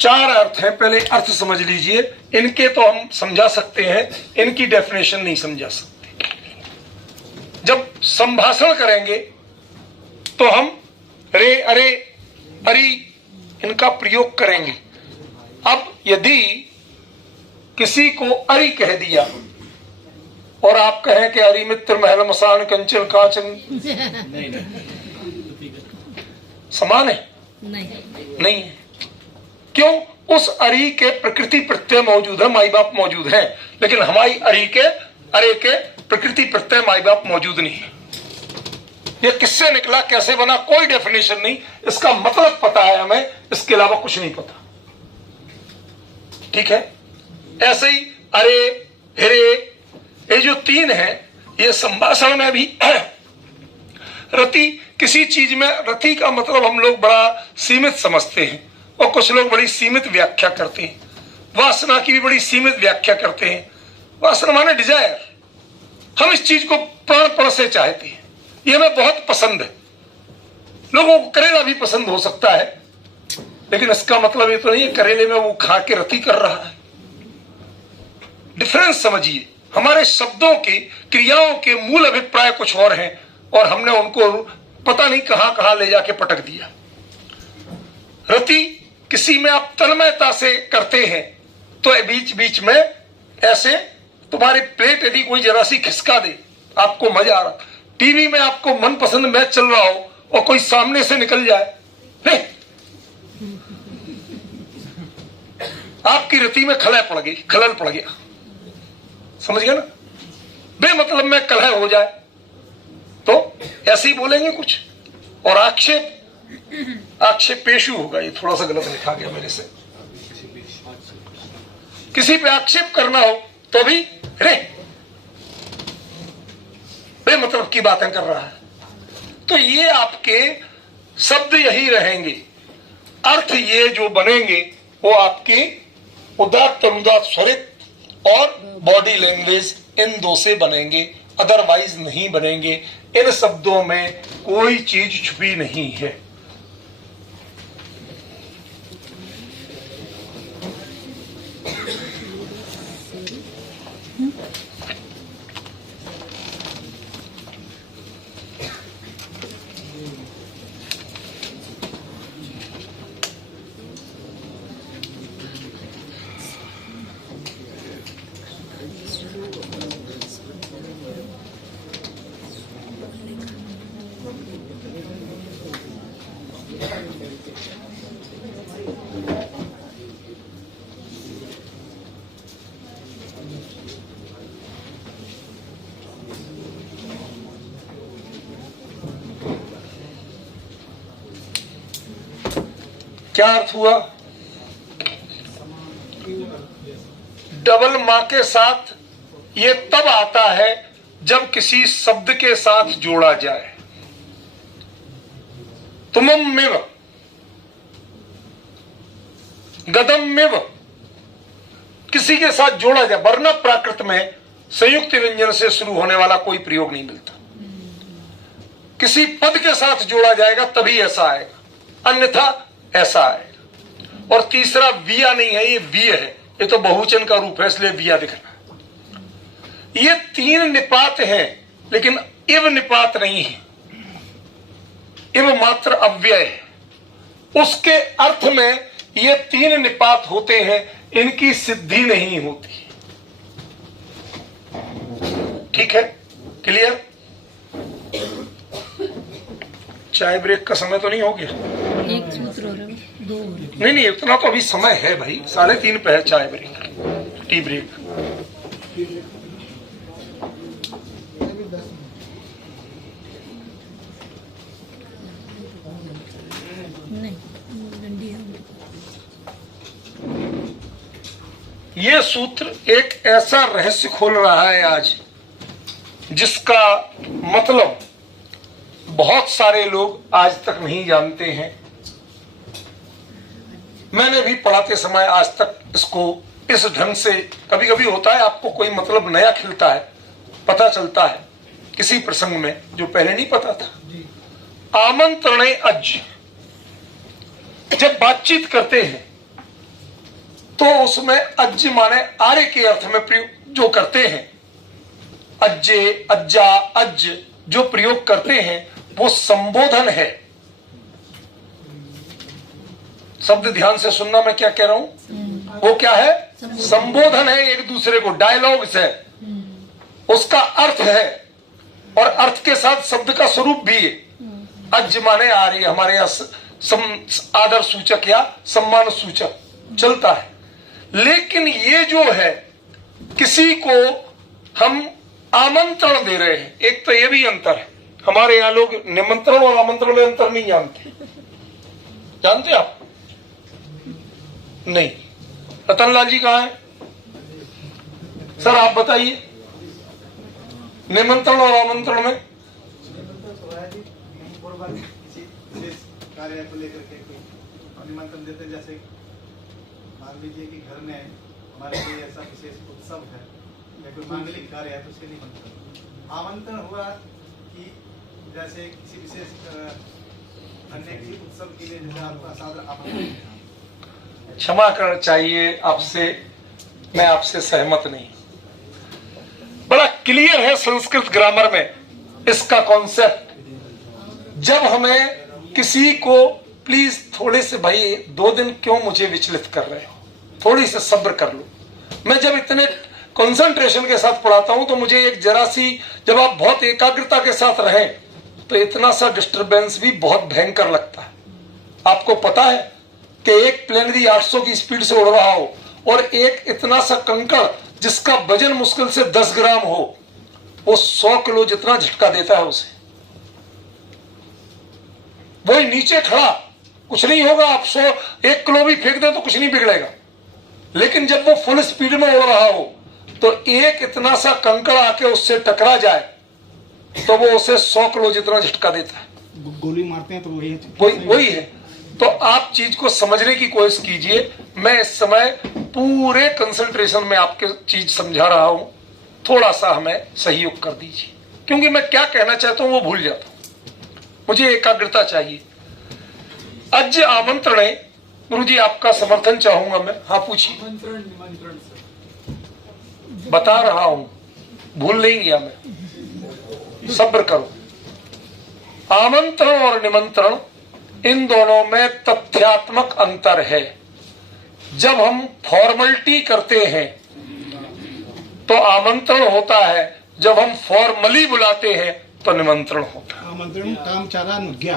चार अर्थ हैं। पहले अर्थ समझ लीजिए, इनके तो हम समझा सकते हैं, इनकी डेफिनेशन नहीं समझा सकते। जब संभाषण करेंगे तो हम रे, अरे, अरी इनका प्रयोग करेंगे। अब यदि किसी को अरी कह दिया और आप कहें कि अरि मित्र महल मसान कंचन काचन, समान है? नहीं है। क्यों? उस अरि के प्रकृति प्रत्यय मौजूद है, माई बाप मौजूद है, लेकिन हमारी अरि के, अरे के प्रकृति प्रत्यय माई बाप मौजूद नहीं है। ये किससे निकला, कैसे बना, कोई डेफिनेशन नहीं, इसका मतलब पता है हमें, इसके अलावा कुछ नहीं पता। ठीक है, ऐसे ही अरे, हिरे, ये जो तीन है, ये संभाषण में भी रति, किसी चीज में रति का मतलब हम लोग बड़ा सीमित समझते हैं और कुछ लोग बड़ी सीमित व्याख्या करते हैं। वासना की भी बड़ी सीमित व्याख्या करते हैं। वासना माने डिजायर, हम इस चीज को प्राणपण से चाहते हैं, ये हमें बहुत पसंद है। लोगों को करेला भी पसंद हो सकता है, लेकिन इसका मतलब ये तो नहीं है करेले में वो खा के रति कर रहा है। डिफरेंस समझिए, हमारे शब्दों की, क्रियाओं के मूल अभिप्राय कुछ और हैं और हमने उनको पता नहीं कहां कहां ले जाके पटक दिया। रति किसी में आप तन्मयता से करते हैं तो बीच बीच में ऐसे तुम्हारी प्लेट यदि कोई जरा सी खिसका दे, आपको मजा आ रहा, टीवी में आपको मनपसंद मैच चल रहा हो और कोई सामने से निकल जाए, नहीं, आपकी रति में खलल पड़ गया, समझ गया ना? बेमतलब में कलह हो जाए तो ऐसे ही बोलेंगे कुछ। और आक्षेपेशु होगा, ये थोड़ा सा गलत लिखा गया मेरे से। किसी पे आक्षेप करना हो तो भी रे, बेमतलब की बातें कर रहा है। तो ये आपके शब्द यही रहेंगे, अर्थ ये जो बनेंगे वो आपके उदात्त अनुदात्त स्वरित और बॉडी लैंग्वेज, इन दो से बनेंगे, अदरवाइज नहीं बनेंगे। इन शब्दों में कोई चीज छुपी नहीं है। क्या अर्थ हुआ? डबल मां के साथ ये तब आता है जब किसी शब्द के साथ जोड़ा जाए। तुममेव, गदमेव, किसी के साथ जोड़ा जाए, वरना प्राकृत में संयुक्त व्यंजन से शुरू होने वाला कोई प्रयोग नहीं मिलता। किसी पद के साथ जोड़ा जाएगा तभी ऐसा आएगा, अन्यथा ऐसा आएगा। और तीसरा विया नहीं है, ये विय है, ये तो बहुवचन का रूप है इसलिए विया दिख रहा है। ये 3 निपात हैं, लेकिन इव निपात नहीं है, इव मात्र अव्यय है। उसके अर्थ में ये 3 निपात होते हैं, इनकी सिद्धि नहीं होती। ठीक है, क्लियर? चाय ब्रेक का समय तो नहीं हो गया? एक सूत्र हो रहा है, 2 हो रहे। नहीं, इतना तो अभी समय है भाई, 3:30 पे है चाय ब्रेक, टी ब्रेक। ये सूत्र एक ऐसा रहस्य खोल रहा है आज, जिसका मतलब बहुत सारे लोग आज तक नहीं जानते हैं। मैंने भी पढ़ाते समय आज तक इसको इस ढंग से, कभी कभी होता है आपको कोई मतलब नया खिलता है, पता चलता है किसी प्रसंग में जो पहले नहीं पता था। आमंत्रणे अज, जब बातचीत करते हैं तो उसमें अज माने आर्य के अर्थ में प्रयोग जो करते हैं, अज्जे, अज्जा, अज जो प्रयोग करते हैं वो संबोधन है। शब्द ध्यान से सुनना, मैं क्या कह रहा हूं, वो क्या है? संबोधन है, एक दूसरे को, डायलॉग्स है, उसका अर्थ है और अर्थ के साथ शब्द का स्वरूप भी है। अज माने आर्य, हमारे यहां आदर सूचक या सम्मान सूचक चलता है। लेकिन ये जो है, किसी को हम आमंत्रण दे रहे हैं, एक तो ये भी अंतर है। हमारे यहाँ लोग निमंत्रण और आमंत्रण में अंतर नहीं जानते। जानते आप? नहीं। रतनलाल जी कहाँ है? सर आप बताइए, निमंत्रण और आमंत्रण में कार्य को लेकर के कोई निमंत्रण देते, जैसे मान लीजिए कि घर में हमारे कोई ऐसा विशेष उत्सव है या कोई मांगलिक कार्य है तो उसके निमंत्रण। आमंत्रण हुआ कि जैसे किसी विशेष अन्य किसी उत्सव के लिए जैसे आपका सादर आमंत्रण। क्षमा करना चाहिए आपसे, मैं आपसे सहमत नहीं। बड़ा क्लियर है संस्कृत ग्रामर में इसका कॉन्सेप्ट। जब हमें किसी को, प्लीज थोड़े से भाई 2 दिन क्यों मुझे विचलित कर रहे हो, थोड़ी से सब्र कर लो। मैं जब इतने कंसंट्रेशन के साथ पढ़ाता हूं तो मुझे एक जरा सी, जब आप बहुत एकाग्रता के साथ रहें तो इतना सा डिस्टरबेंस भी बहुत भयंकर लगता है। आपको पता है कि एक प्लेन भी 800 की स्पीड से उड़ रहा हो और एक इतना सा कंकड़ जिसका वजन मुश्किल से 10 ग्राम हो, वो 100 किलो जितना झटका देता है उसे। वही नीचे खड़ा कुछ नहीं होगा, आप 1 किलो भी फेंक दे तो कुछ नहीं बिगड़ेगा। लेकिन जब वो फुल स्पीड में उड़ रहा हो तो एक इतना सा कंकड़ आके उससे टकरा जाए तो वो उसे 100 किलो जितना झटका देता है। गोली मारते हैं तो वही है। तो आप चीज को समझने की कोशिश कीजिए। मैं इस समय पूरे कंसंट्रेशन में आपके चीज समझा रहा हूं, थोड़ा सा हमें सहयोग कर दीजिए, क्योंकि मैं क्या कहना चाहता हूं वो भूल जाता हूं, मुझे एकाग्रता चाहिए। अज आमंत्रण है, गुरु जी आपका समर्थन चाहूंगा मैं। हाँ पूछिए। बता रहा हूं, भूल नहीं गया मैं, सब्र करो। आमंत्रण और निमंत्रण, इन दोनों में तथ्यात्मक अंतर है। जब हम फॉर्मलिटी करते हैं तो आमंत्रण होता है, जब हम फॉर्मली बुलाते हैं तो निमंत्रण होता है। आमंत्रण कामचारानुज्ञा,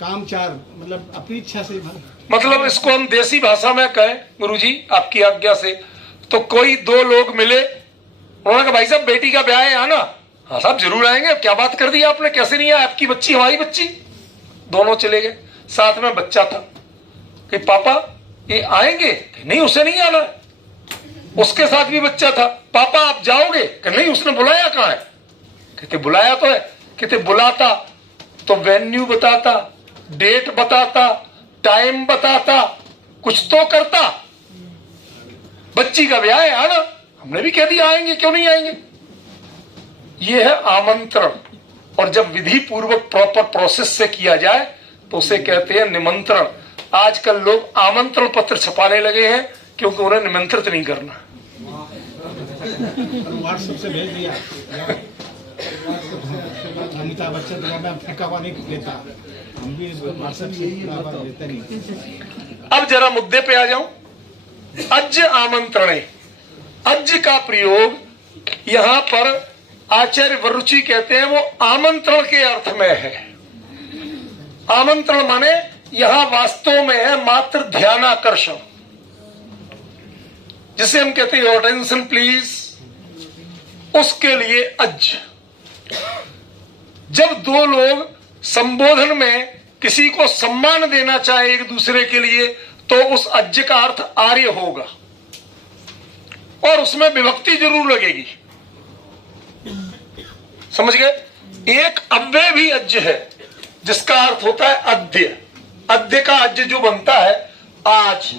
कामचार मतलब अपनी इच्छा से, मतलब इसको हम देसी भाषा में कहें गुरुजी आपकी आज्ञा से, तो कोई 2 लोग मिले, उन्होंने कहा भाई साहब बेटी का ब्याह है आना। हाँ साहब जरूर आएंगे। क्या बात कर दी आपने, कैसे नहीं आया? आपकी बच्ची हमारी बच्ची। दोनों चले गए, साथ में बच्चा था। कि पापा ये आएंगे? नहीं उसे नहीं आना। उसके साथ भी बच्चा था। पापा आप जाओगे? नहीं उसने बुलाया कहाँ है? कहते बुलाया तो है। कहते बुलाता तो वेन्यू बताता, डेट बताता, टाइम बताता, कुछ तो करता। बच्ची का ब्याह है आना, हमने भी कह दिया आएंगे, क्यों नहीं आएंगे। यह है आमंत्रण। और जब विधि पूर्वक प्रॉपर प्रोसेस से किया जाए तो उसे कहते हैं निमंत्रण। आजकल लोग आमंत्रण पत्र छपाने लगे हैं क्योंकि उन्हें निमंत्रित नहीं करना। व्हाट्सएप से भेज दिया। अमिताभ बच्चन मैं फेंका हुआ नहीं लेता, हम भी व्हाट्सएप से लेते नहीं। अब जरा मुद्दे पे आ जाऊं। अज्ज आमंत्रणे, अज्ज का प्रयोग यहां पर आचार्य वरुचि कहते हैं वो आमंत्रण के अर्थ में है। आमंत्रण माने यहां वास्तव में है मात्र ध्यानाकर्षण, जिसे हम कहते हैं योर अटेंशन प्लीज, उसके लिए अज्ज। जब दो लोग संबोधन में किसी को सम्मान देना चाहे एक दूसरे के लिए तो उस अज्ज का अर्थ आर्य होगा और उसमें विभक्ति जरूर लगेगी। समझ गए। एक अव्यय भी अज्ज है जिसका अर्थ होता है अद्य। अद्य का अज्ज जो बनता है आज,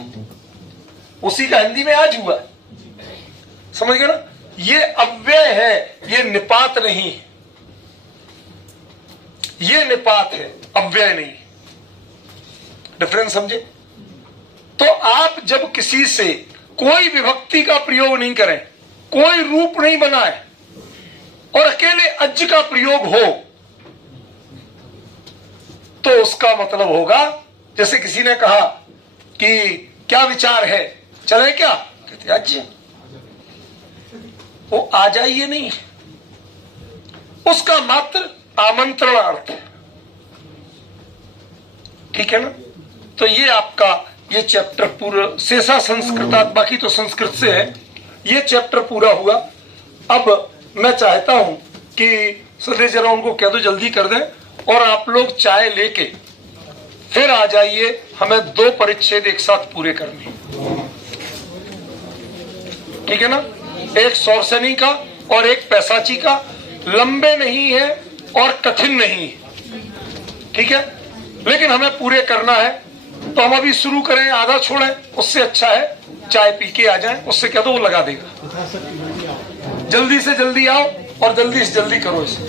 उसी का हिंदी में आज हुआ। समझ गए ना। ये अव्यय है, ये निपात नहीं है। ये निपात है, अव्यय नहीं। डिफरेंस समझे। तो आप जब किसी से कोई विभक्ति का प्रयोग नहीं करें, कोई रूप नहीं बनाए और अकेले अज्ज का प्रयोग हो तो उसका मतलब होगा, जैसे किसी ने कहा कि क्या विचार है, चले क्या, कहते अज्ज। वो आ जाइए नहीं, उसका मात्र आमंत्रण अर्थ है। ठीक है ना। तो ये आपका ये चैप्टर पूरा शेषा संस्कृतात, बाकी तो संस्कृत से है। ये चैप्टर पूरा हुआ। अब मैं चाहता हूं कि सर जरा उनको कह दो जल्दी कर दें और आप लोग चाय लेके फिर आ जाइए। हमें 2 परिच्छेद एक साथ पूरे करने। ठीक है ना। एक सौरसेनी का और एक पैसाची का। लंबे नहीं है और कठिन नहीं है। ठीक है। लेकिन हमें पूरे करना है तो हम अभी शुरू करें, आधा छोड़ें। उससे अच्छा है चाय पी के आ जाएं, उससे कह दो वो लगा देगा। जल्दी से जल्दी आओ और जल्दी से जल्दी करो इसे।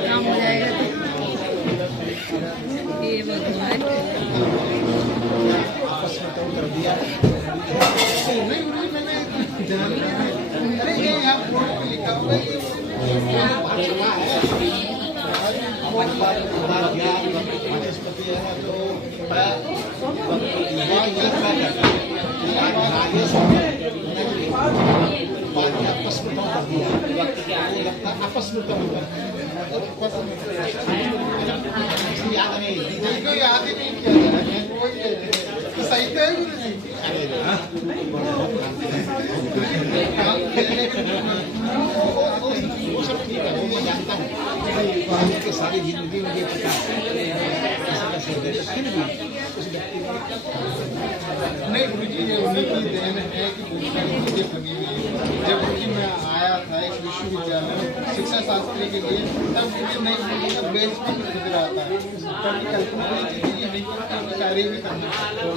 काम हो जाएगा। ये भगवान आपस में याद नहीं किया सही तो सारी जिंदगी मुझे पता नहीं गुरुजी ये उन्हीं की देन है कि मुझे बनी हुई है। जब गुरुजी मैं आया था एक विश्वविद्यालय शिक्षा शास्त्री के लिए, तब मुझे नहीं बेच भी खुद रहा था। ये नहीं कार्य भी करना आचार्य